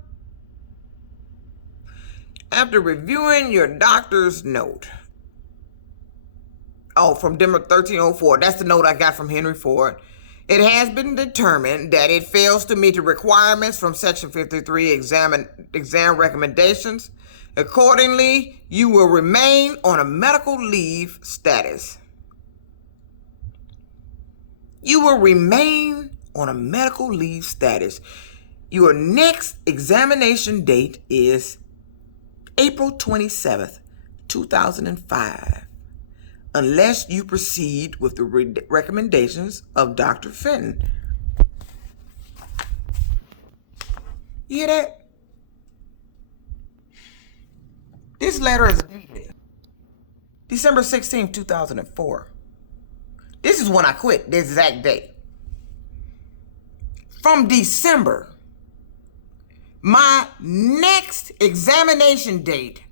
after reviewing your doctor's note, from December 13, 2004, that's the note I got from Henry Ford. It has been determined that it fails to meet the requirements from Section 53 exam recommendations. Accordingly, you will remain on a medical leave status. You will remain on a medical leave status. Your next examination date is April 27th, 2005. Unless you proceed with the recommendations of Dr. Fenton. You hear that? This letter is dated December 16th, 2004. This is when I quit, the exact date. From December, my next examination date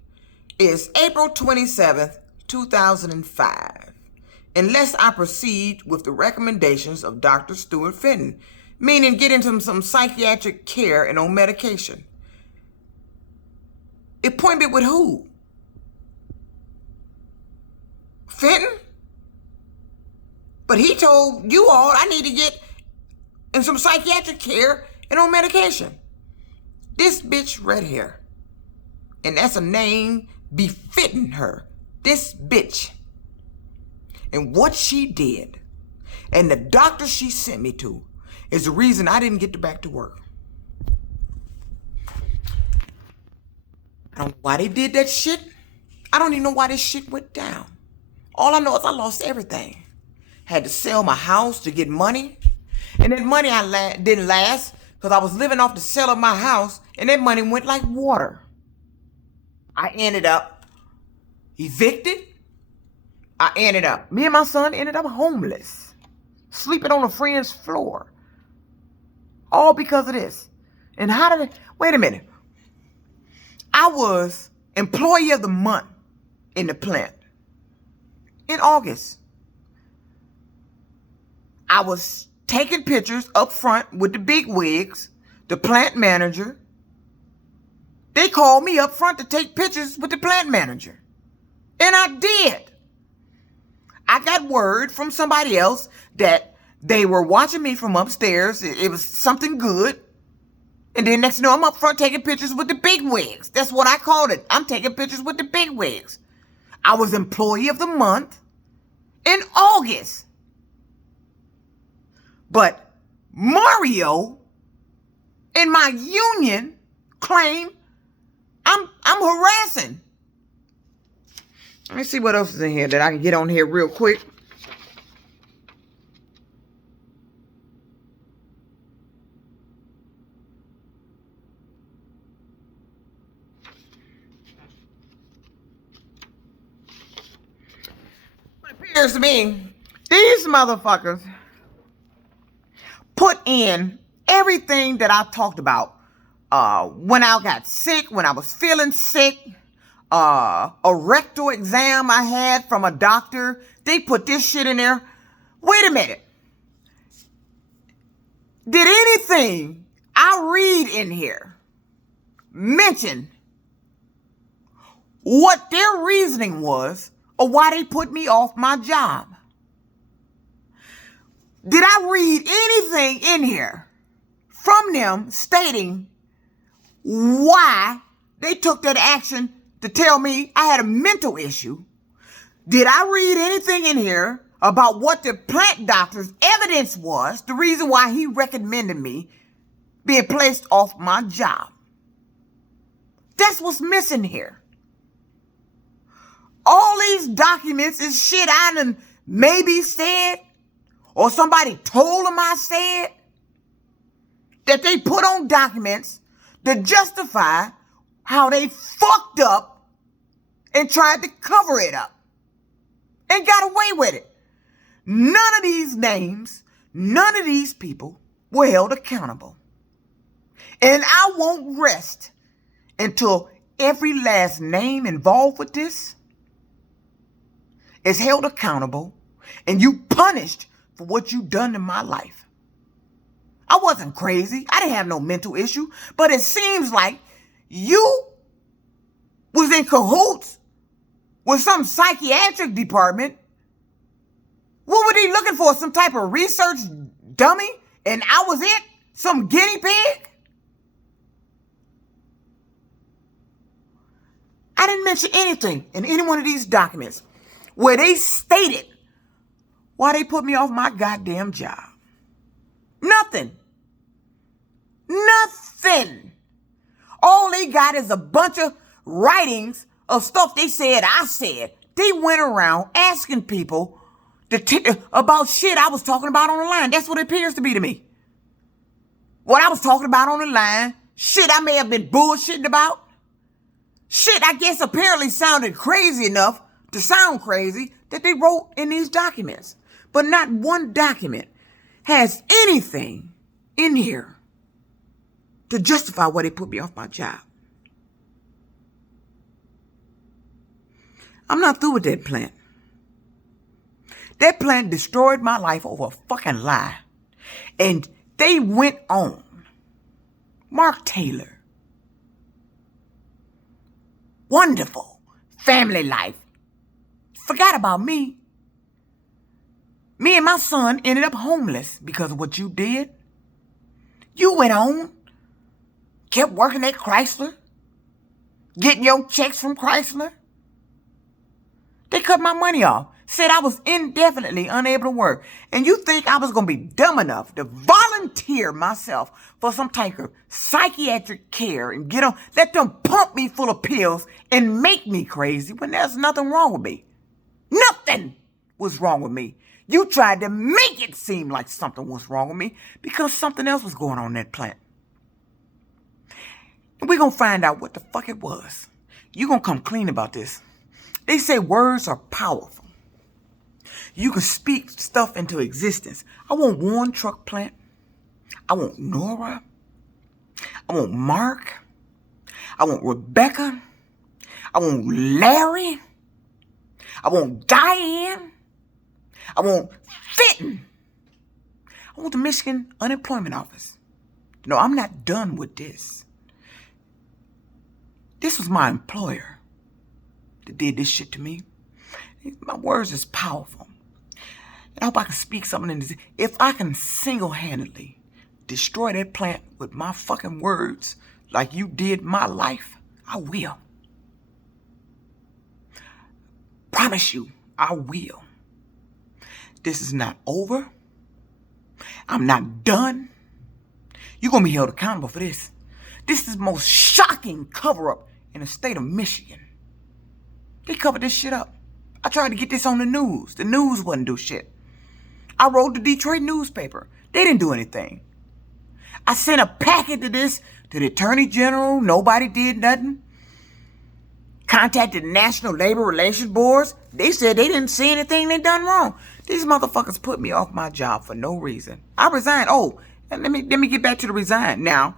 is April 27th, 2005, unless I proceed with the recommendations of Dr. Stuart Fenton, meaning get into some psychiatric care and on medication. Appointment with who? Fenton? But he told you all I need to get in some psychiatric care and on medication. This bitch right here, and that's a name befitting her. This bitch, and what she did, and the doctor she sent me to, is the reason I didn't get back to work. I don't know why they did that shit. I don't even know why this shit went down. All I know is I lost everything. Had to sell my house to get money, and that money didn't last because I was living off the sale of my house, and that money went like water. I ended up evicted. Me and my son ended up homeless, sleeping on a friend's floor. All because of this. And wait a minute. I was employee of the month in the plant in August. I was taking pictures up front with the big wigs, the plant manager. They called me up front to take pictures with the plant manager. And I did. I got word from somebody else that they were watching me from upstairs. It was something good. And then next thing you know, I'm up front taking pictures with the big wigs. That's what I called it. I'm taking pictures with the big wigs. I was Employee of the Month in August. But Mario and my union claim I'm harassing. Let me see what else is in here that I can get on here real quick. It appears to me these motherfuckers put in everything that I talked about when I got sick, when I was feeling sick, a rectal exam I had from a doctor. They put this shit in there. Wait a minute. Did anything I read in here mention what their reasoning was or why they put me off my job? Did I read anything in here from them stating why they took that action to tell me I had a mental issue? Did I read anything in here about what the plant doctor's evidence was, the reason why he recommended me being placed off my job? That's what's missing here. All these documents is shit I done maybe said, or somebody told them I said, that they put on documents to justify how they fucked up and tried to cover it up and got away with it. None of these names, none of these people were held accountable. And I won't rest until every last name involved with this is held accountable and you punished for what you done in my life. I wasn't crazy. I didn't have no mental issue, but it seems like you was in cahoots with some psychiatric department. What were they looking for? Some type of research dummy? And I was it? Some guinea pig? I didn't mention anything in any one of these documents where they stated why they put me off my goddamn job. Nothing. Nothing. All they got is a bunch of writings of stuff they said I said. They went around asking people about shit I was talking about on the line. That's what it appears to be to me. What I was talking about on the line, shit I may have been bullshitting about. Shit I guess apparently sounded crazy enough to sound crazy that they wrote in these documents. But not one document has anything in here to justify why they put me off my job. I'm not through with that plant. That plant destroyed my life over a fucking lie. And they went on. Mark Taylor. Wonderful family life. Forgot about me. Me and my son ended up homeless because of what you did. You went on, kept working at Chrysler, getting your checks from Chrysler. They cut my money off, said I was indefinitely unable to work. And you think I was going to be dumb enough to volunteer myself for some type of psychiatric care and let them pump me full of pills and make me crazy when there's nothing wrong with me? Nothing was wrong with me. You tried to make it seem like something was wrong with me because something else was going on in that plant. And we're going to find out what the fuck it was. You're going to come clean about this. They say words are powerful. You can speak stuff into existence. I want Warren Truck Plant. I want Nora. I want Mark. I want Rebecca. I want Larry. I want Diane. I want Fenton. I want the Michigan Unemployment Office. No, I'm not done with this. This was my employer that did this shit to me. My words is powerful. And I hope I can speak something in this. If I can single-handedly destroy that plant with my fucking words like you did my life, I will. Promise you, I will. This is not over. I'm not done. You're going to be held accountable for this. This is the most shocking cover-up in the state of Michigan. They covered this shit up. I tried to get this on the news. The news wouldn't do shit. I wrote the Detroit newspaper. They didn't do anything. I sent a packet of this to the Attorney General. Nobody did nothing. Contacted the National Labor Relations Boards. They said they didn't see anything they done wrong. These motherfuckers put me off my job for no reason. I resigned. Oh, and let me get back to the resign. Now,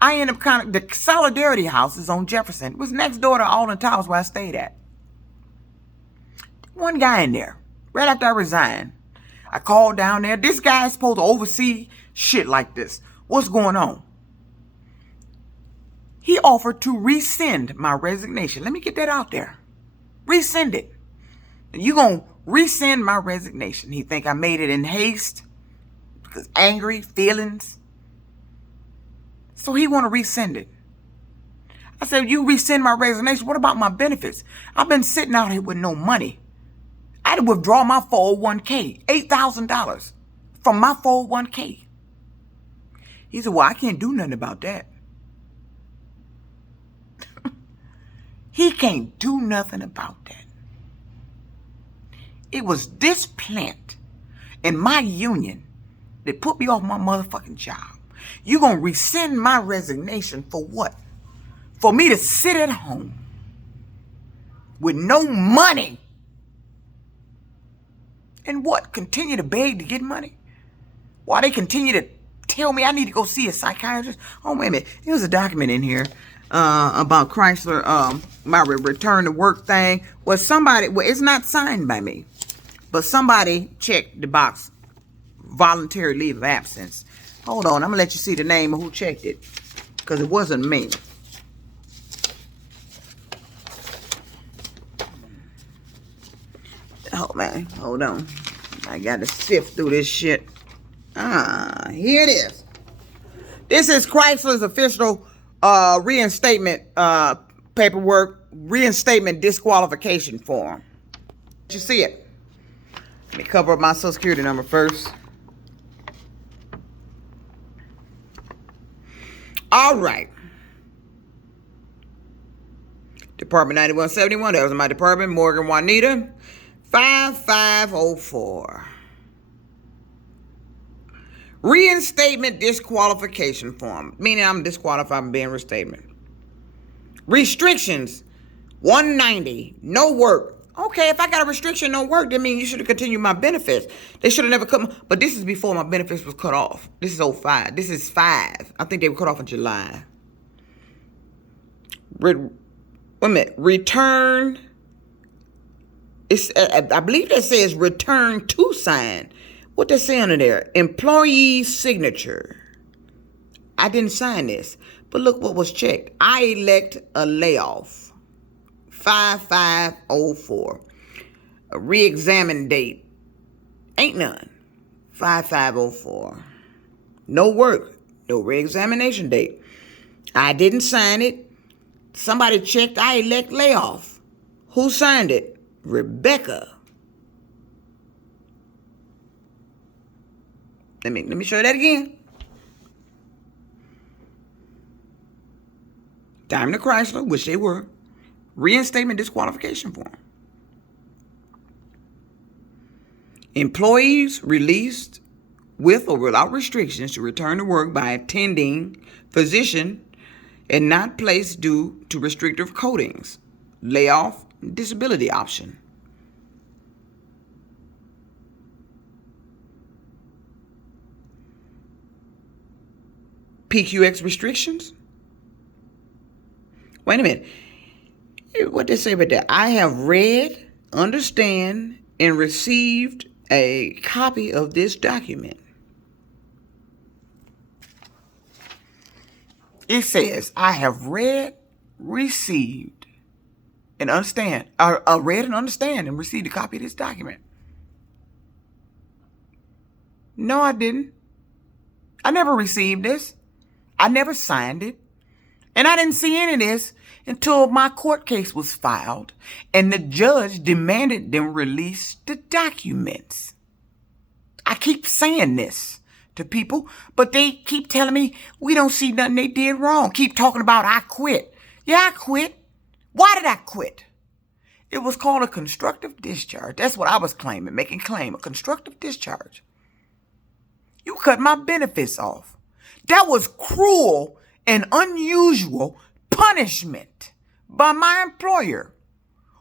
I ended up the Solidarity House is on Jefferson. It was next door to Alden Towers where I stayed at. One guy in there. Right after I resigned, I called down there. This guy is supposed to oversee shit like this. What's going on? He offered to rescind my resignation. Let me get that out there. Rescind it. You gonna rescind my resignation. He think I made it in haste because angry feelings. So he want to rescind it. I said, you rescind my resignation. What about my benefits? I've been sitting out here with no money. I had to withdraw my 401k, $8,000 from my 401k. He said, well, I can't do nothing about that. He can't do nothing about that. It was this plant and my union that put me off my motherfucking job. You gonna rescind my resignation for what? For me to sit at home with no money and what? Continue to beg to get money? While they continue to tell me I need to go see a psychiatrist? Oh, wait a minute. There's a document in here about Chrysler, my return to work thing. Well, it's not signed by me, but somebody checked the box, voluntary leave of absence. Hold on, I'm gonna let you see the name of who checked it, because it wasn't me. Oh man, hold on. I gotta sift through this shit. Here it is. This is Chrysler's official reinstatement paperwork, reinstatement disqualification form. Did you see it? Let me cover up my Social Security number first. All right. Department 9171. That was my department. Morgan Juanita. 5504. Reinstatement disqualification form. Meaning I'm disqualified from being reinstatement. Restrictions. 190. No work. Okay, if I got a restriction, no work, that means you should have continued my benefits. They should have never come. But this is before my benefits was cut off. This is 05. This is 5. I think they were cut off in July. Wait a minute. Return. I believe that says return to sign. What they say under there? Employee signature. I didn't sign this. But look what was checked. I elect a layoff. 5504. A re-examine date. Ain't none. 5504. No work. No re-examination date. I didn't sign it. Somebody checked. I elect layoff. Who signed it? Rebecca. Let me show you that again. Daimler Chrysler, which they were. Reinstatement disqualification form. Employees released with or without restrictions to return to work by attending physician and not placed due to restrictive codings, layoff, disability option. PQX restrictions. Wait a minute. What they say about that? I have read, understand, and received a copy of this document. It says, I have read, received, and understand. I read and understand and received a copy of this document. No, I didn't. I never received this. I never signed it. And I didn't see any of this until my court case was filed and the judge demanded them release the documents. I keep saying this to people, but they keep telling me we don't see nothing they did wrong. Keep talking about I quit. Yeah, I quit. Why did I quit? It was called a constructive discharge. That's what I was claiming, making claim, a constructive discharge. You cut my benefits off. That was cruel and unusual punishment by my employer,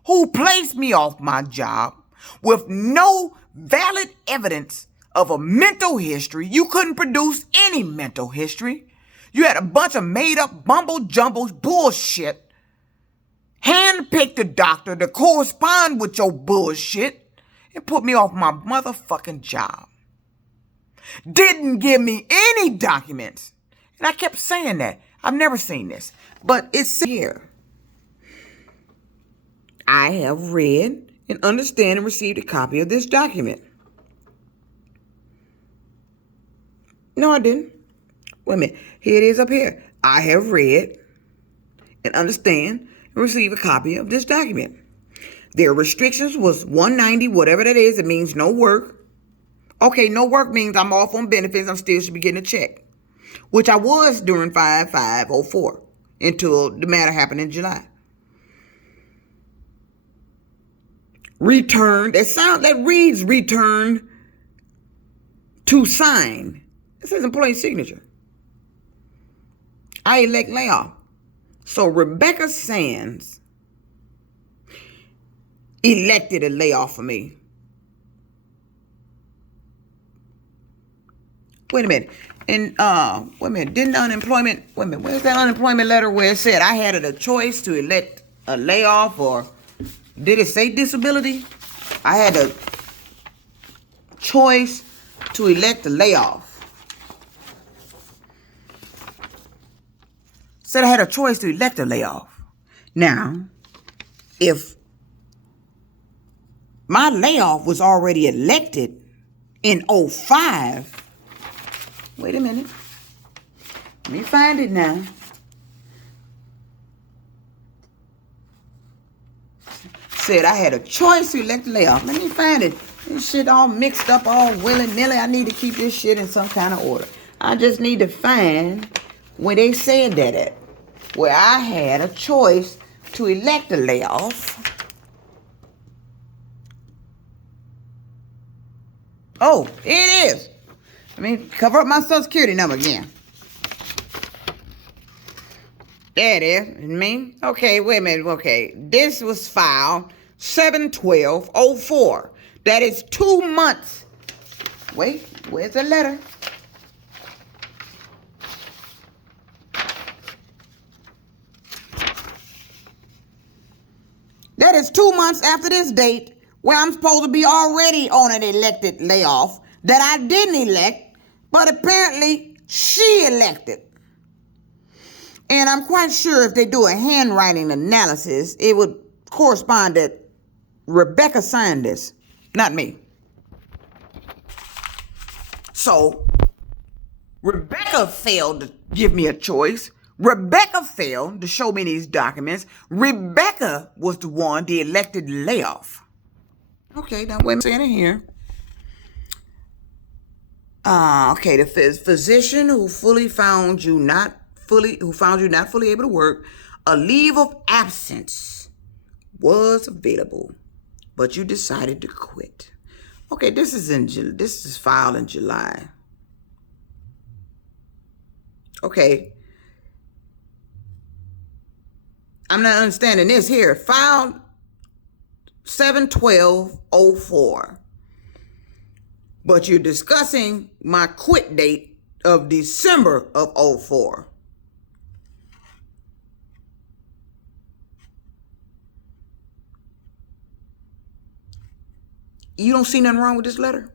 who placed me off my job with no valid evidence of a mental history. You couldn't produce any mental history. You had a bunch of made-up mumble-jumble bullshit. Handpicked a doctor to correspond with your bullshit and put me off my motherfucking job. Didn't give me any documents. And I kept saying that. I've never seen this. But it's here. I have read and understand and received a copy of this document. No, I didn't. Wait a minute. Here it is up here. I have read and understand and receive a copy of this document. Their restrictions was 190, whatever that is. It means no work. Okay, no work means I'm off on benefits. I'm still should be getting a check, which I was during 5/5/04 until the matter happened in July. Return. That reads return to sign. It says employee signature. I elect layoff. So Rebecca Sands elected a layoff for me. Wait a minute. And wait a minute. Didn't unemployment, wait a minute, where's that unemployment letter where it said I had a choice to elect a layoff, or did it say disability? I had a choice to elect a layoff. Said I had a choice to elect a layoff. Now, if my layoff was already elected in 05, wait a minute. Let me find it now. Said I had a choice to elect a layoff. Let me find it. This shit all mixed up, all willy-nilly. I need to keep this shit in some kind of order. I just need to find where they said that at, where I had a choice to elect a layoff. Oh, it is. Let me cover up my Social Security number again. There it is. Me? Okay, wait a minute. Okay. This was filed 7/12/04. That is 2 months. Wait, where's the letter? That is 2 months after this date, where I'm supposed to be already on an elected layoff that I didn't elect, but apparently she elected. And I'm quite sure if they do a handwriting analysis, it would correspond that Rebecca signed this, not me. So, Rebecca failed to give me a choice. Rebecca failed to show me these documents. Rebecca was the one, the elected layoff. Okay, now wait a minute here. Okay, the physician who found you not fully able to work, a leave of absence was available, but you decided to quit. Okay, this is filed in July. Okay. I'm not understanding this here. Filed 7/12/04. But you're discussing my quit date of December of 04. You don't see nothing wrong with this letter?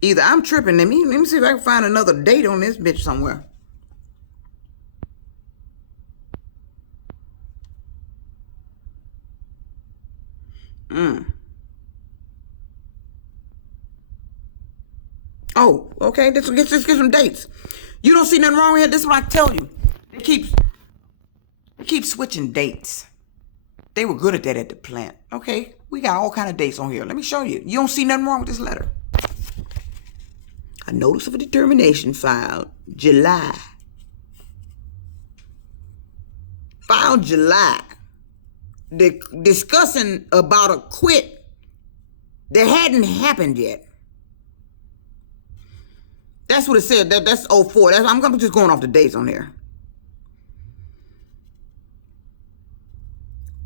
Either I'm tripping. Let me see if I can find another date on this bitch somewhere. Oh, okay. Let's get some dates. You don't see nothing wrong here. This is what I tell you. They keep switching dates. They were good at that at the plant. Okay, we got all kind of dates on here. Let me show you. You don't see nothing wrong with this letter. A notice of a determination filed July. Filed July. Discussing about a quit that hadn't happened yet. That's what it said. That's 04. I'm just going off the dates on there.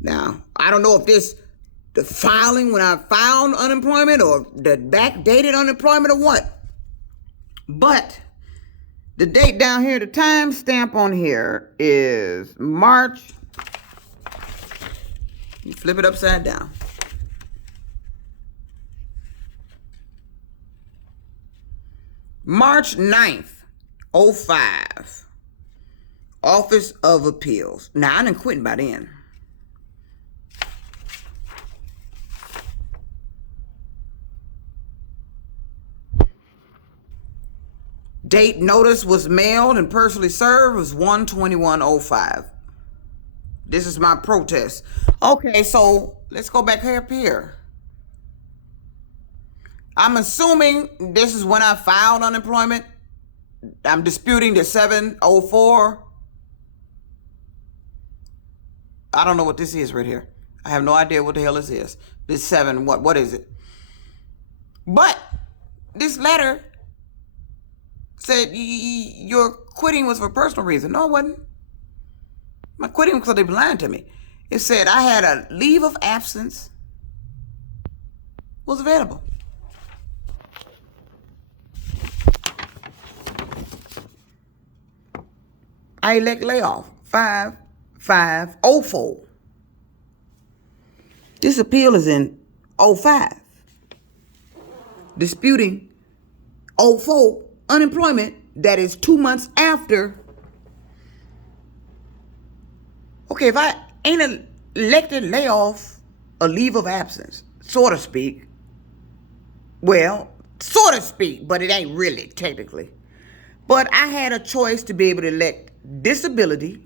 Now, I don't know if the filing when I found unemployment or the backdated unemployment or what. But the date down here, the time stamp on here is March. You flip it upside down. March 9th, 05. Office of Appeals. Now, I done quit by then. Date notice was mailed and personally served was 1/21/05. This is my protest. Okay, so let's go back up here. I'm assuming this is when I filed unemployment. I'm disputing the 7/04. I don't know what this is right here. I have no idea what the hell this is. This 7, what is it? But this letter said your quitting was for personal reason. No, it wasn't. My quitting was because they lied to me. It said I had a leave of absence was available. I elect layoff 5/5/04. This appeal is in 05. Disputing 04 unemployment that is 2 months after. Okay, if I ain't elected layoff a leave of absence, so to speak. Well, so to speak, but it ain't really technically. But I had a choice to be able to elect disability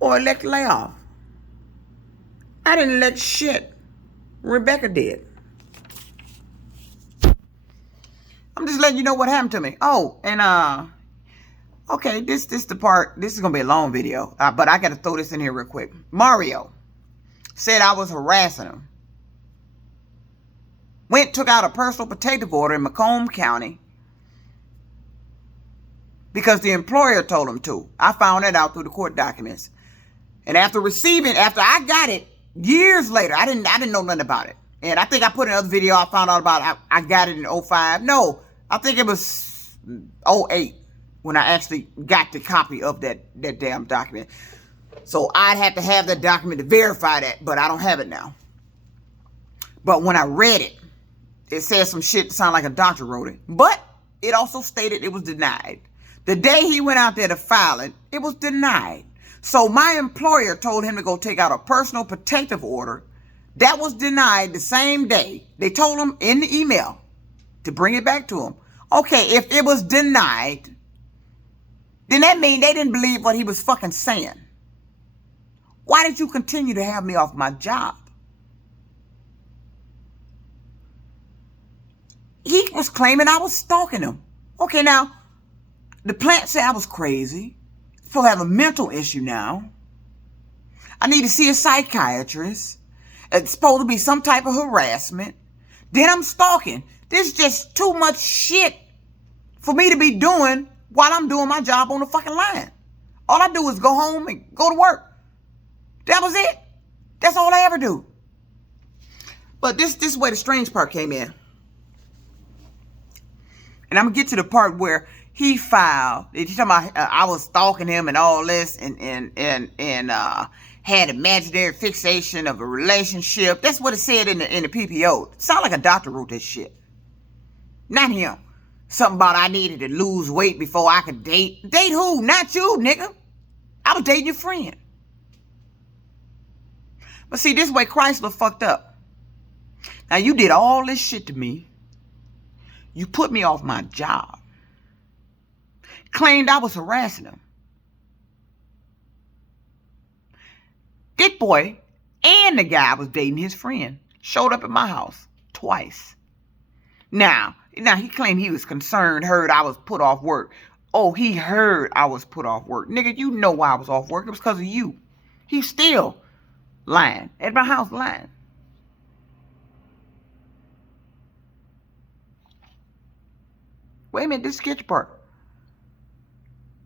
or elect layoff. I didn't elect shit. Rebecca did. I'm just letting you know what happened to me. Oh, and okay, this the part. This is gonna be a long video, but I gotta throw this in here real quick. Mario said I was harassing him. Took out a personal protective order in Macomb County because the employer told him to. I found that out through the court documents. And after I got it years later, I didn't know nothing about it. And I think I put in another video, I found out about it. I got it in 05. No, I think it was 08 when I actually got the copy of that damn document. So I'd have to have that document to verify that, but I don't have it now. But when I read it, it said some shit that sounded like a doctor wrote it. But it also stated it was denied. The day he went out there to file it, it was denied. So my employer told him to go take out a personal protective order. That was denied the same day. They told him in the email to bring it back to him. Okay, if it was denied, then that means they didn't believe what he was fucking saying. Why did you continue to have me off my job? He was claiming I was stalking him. Okay, now, the plant said I was crazy. So I have a mental issue now. I need to see a psychiatrist. It's supposed to be some type of harassment. Then I'm stalking. There's just too much shit for me to be doing while I'm doing my job on the fucking line. All I do is go home and go to work. That was it. That's all I ever do. But this is where the strange part came in. And I'm going to get to the part where he filed. He's talking about I was stalking him and all this and had imaginary fixation of a relationship. That's what it said in the PPO. It sounded like a doctor wrote this shit. Not him. Something about I needed to lose weight before I could date. Date who? Not you, nigga. I was dating your friend. But see, this way Chrysler fucked up. Now, you did all this shit to me. You put me off my job. Claimed I was harassing him. This boy and the guy I was dating, his friend, showed up at my house twice. Now he claimed he was concerned, heard I was put off work. Oh, he heard I was put off work. Nigga, you know why I was off work. It was because of you. He's still lying at my house, lying. Wait a minute, this sketch part.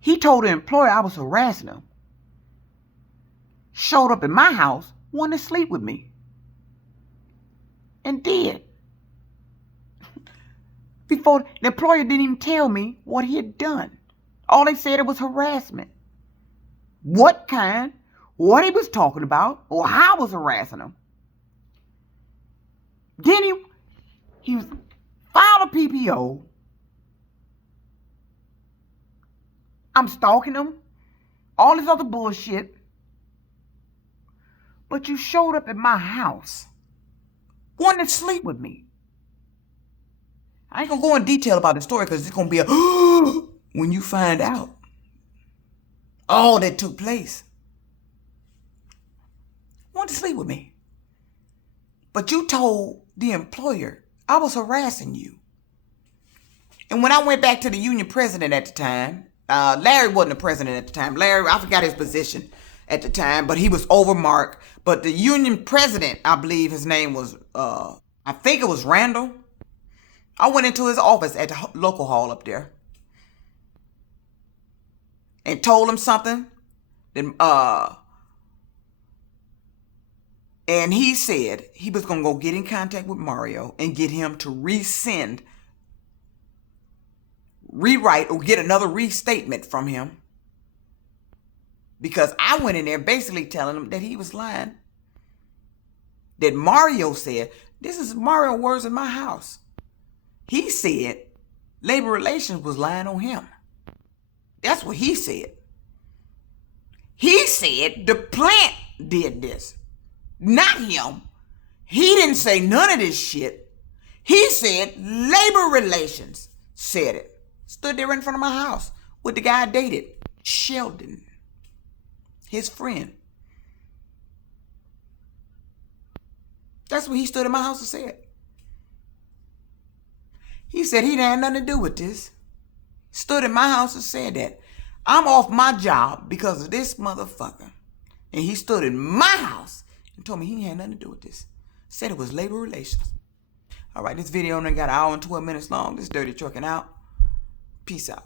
He told the employer I was harassing him. Showed up at my house, wanted to sleep with me. And did. Before, the employer didn't even tell me what he had done. All they said it was harassment. What kind, what he was talking about, or how I was harassing him. Then he filed a PPO. I'm stalking him. All this other bullshit. But you showed up at my house, wanted to sleep with me. I ain't gonna go in detail about the story because it's gonna be a when you find out all that took place. Wanted to sleep with me. But you told the employer I was harassing you. And when I went back to the union president at the time, Larry wasn't the president at the time. Larry, I forgot his position at the time, but he was over Mark. But the union president, I believe his name was, I think it was Randall. I went into his office at the local hall up there and told him something. Then, and he said he was going to go get in contact with Mario and get him to rewrite or get another restatement from him. Because I went in there basically telling him that he was lying. That Mario said, this is Mario words in my house. He said labor relations was lying on him. That's what he said. He said the plant did this, not him. He didn't say none of this shit. He said labor relations said it. Stood there in front of my house with the guy I dated, Sheldon, his friend. That's what he stood in my house and said. He said he didn't have nothing to do with this. Stood in my house and said that. I'm off my job because of this motherfucker. And he stood in my house and told me he had nothing to do with this. Said it was labor relations. All right, this video only got an hour and 12 minutes long. This Dirty Trucking out. Peace out.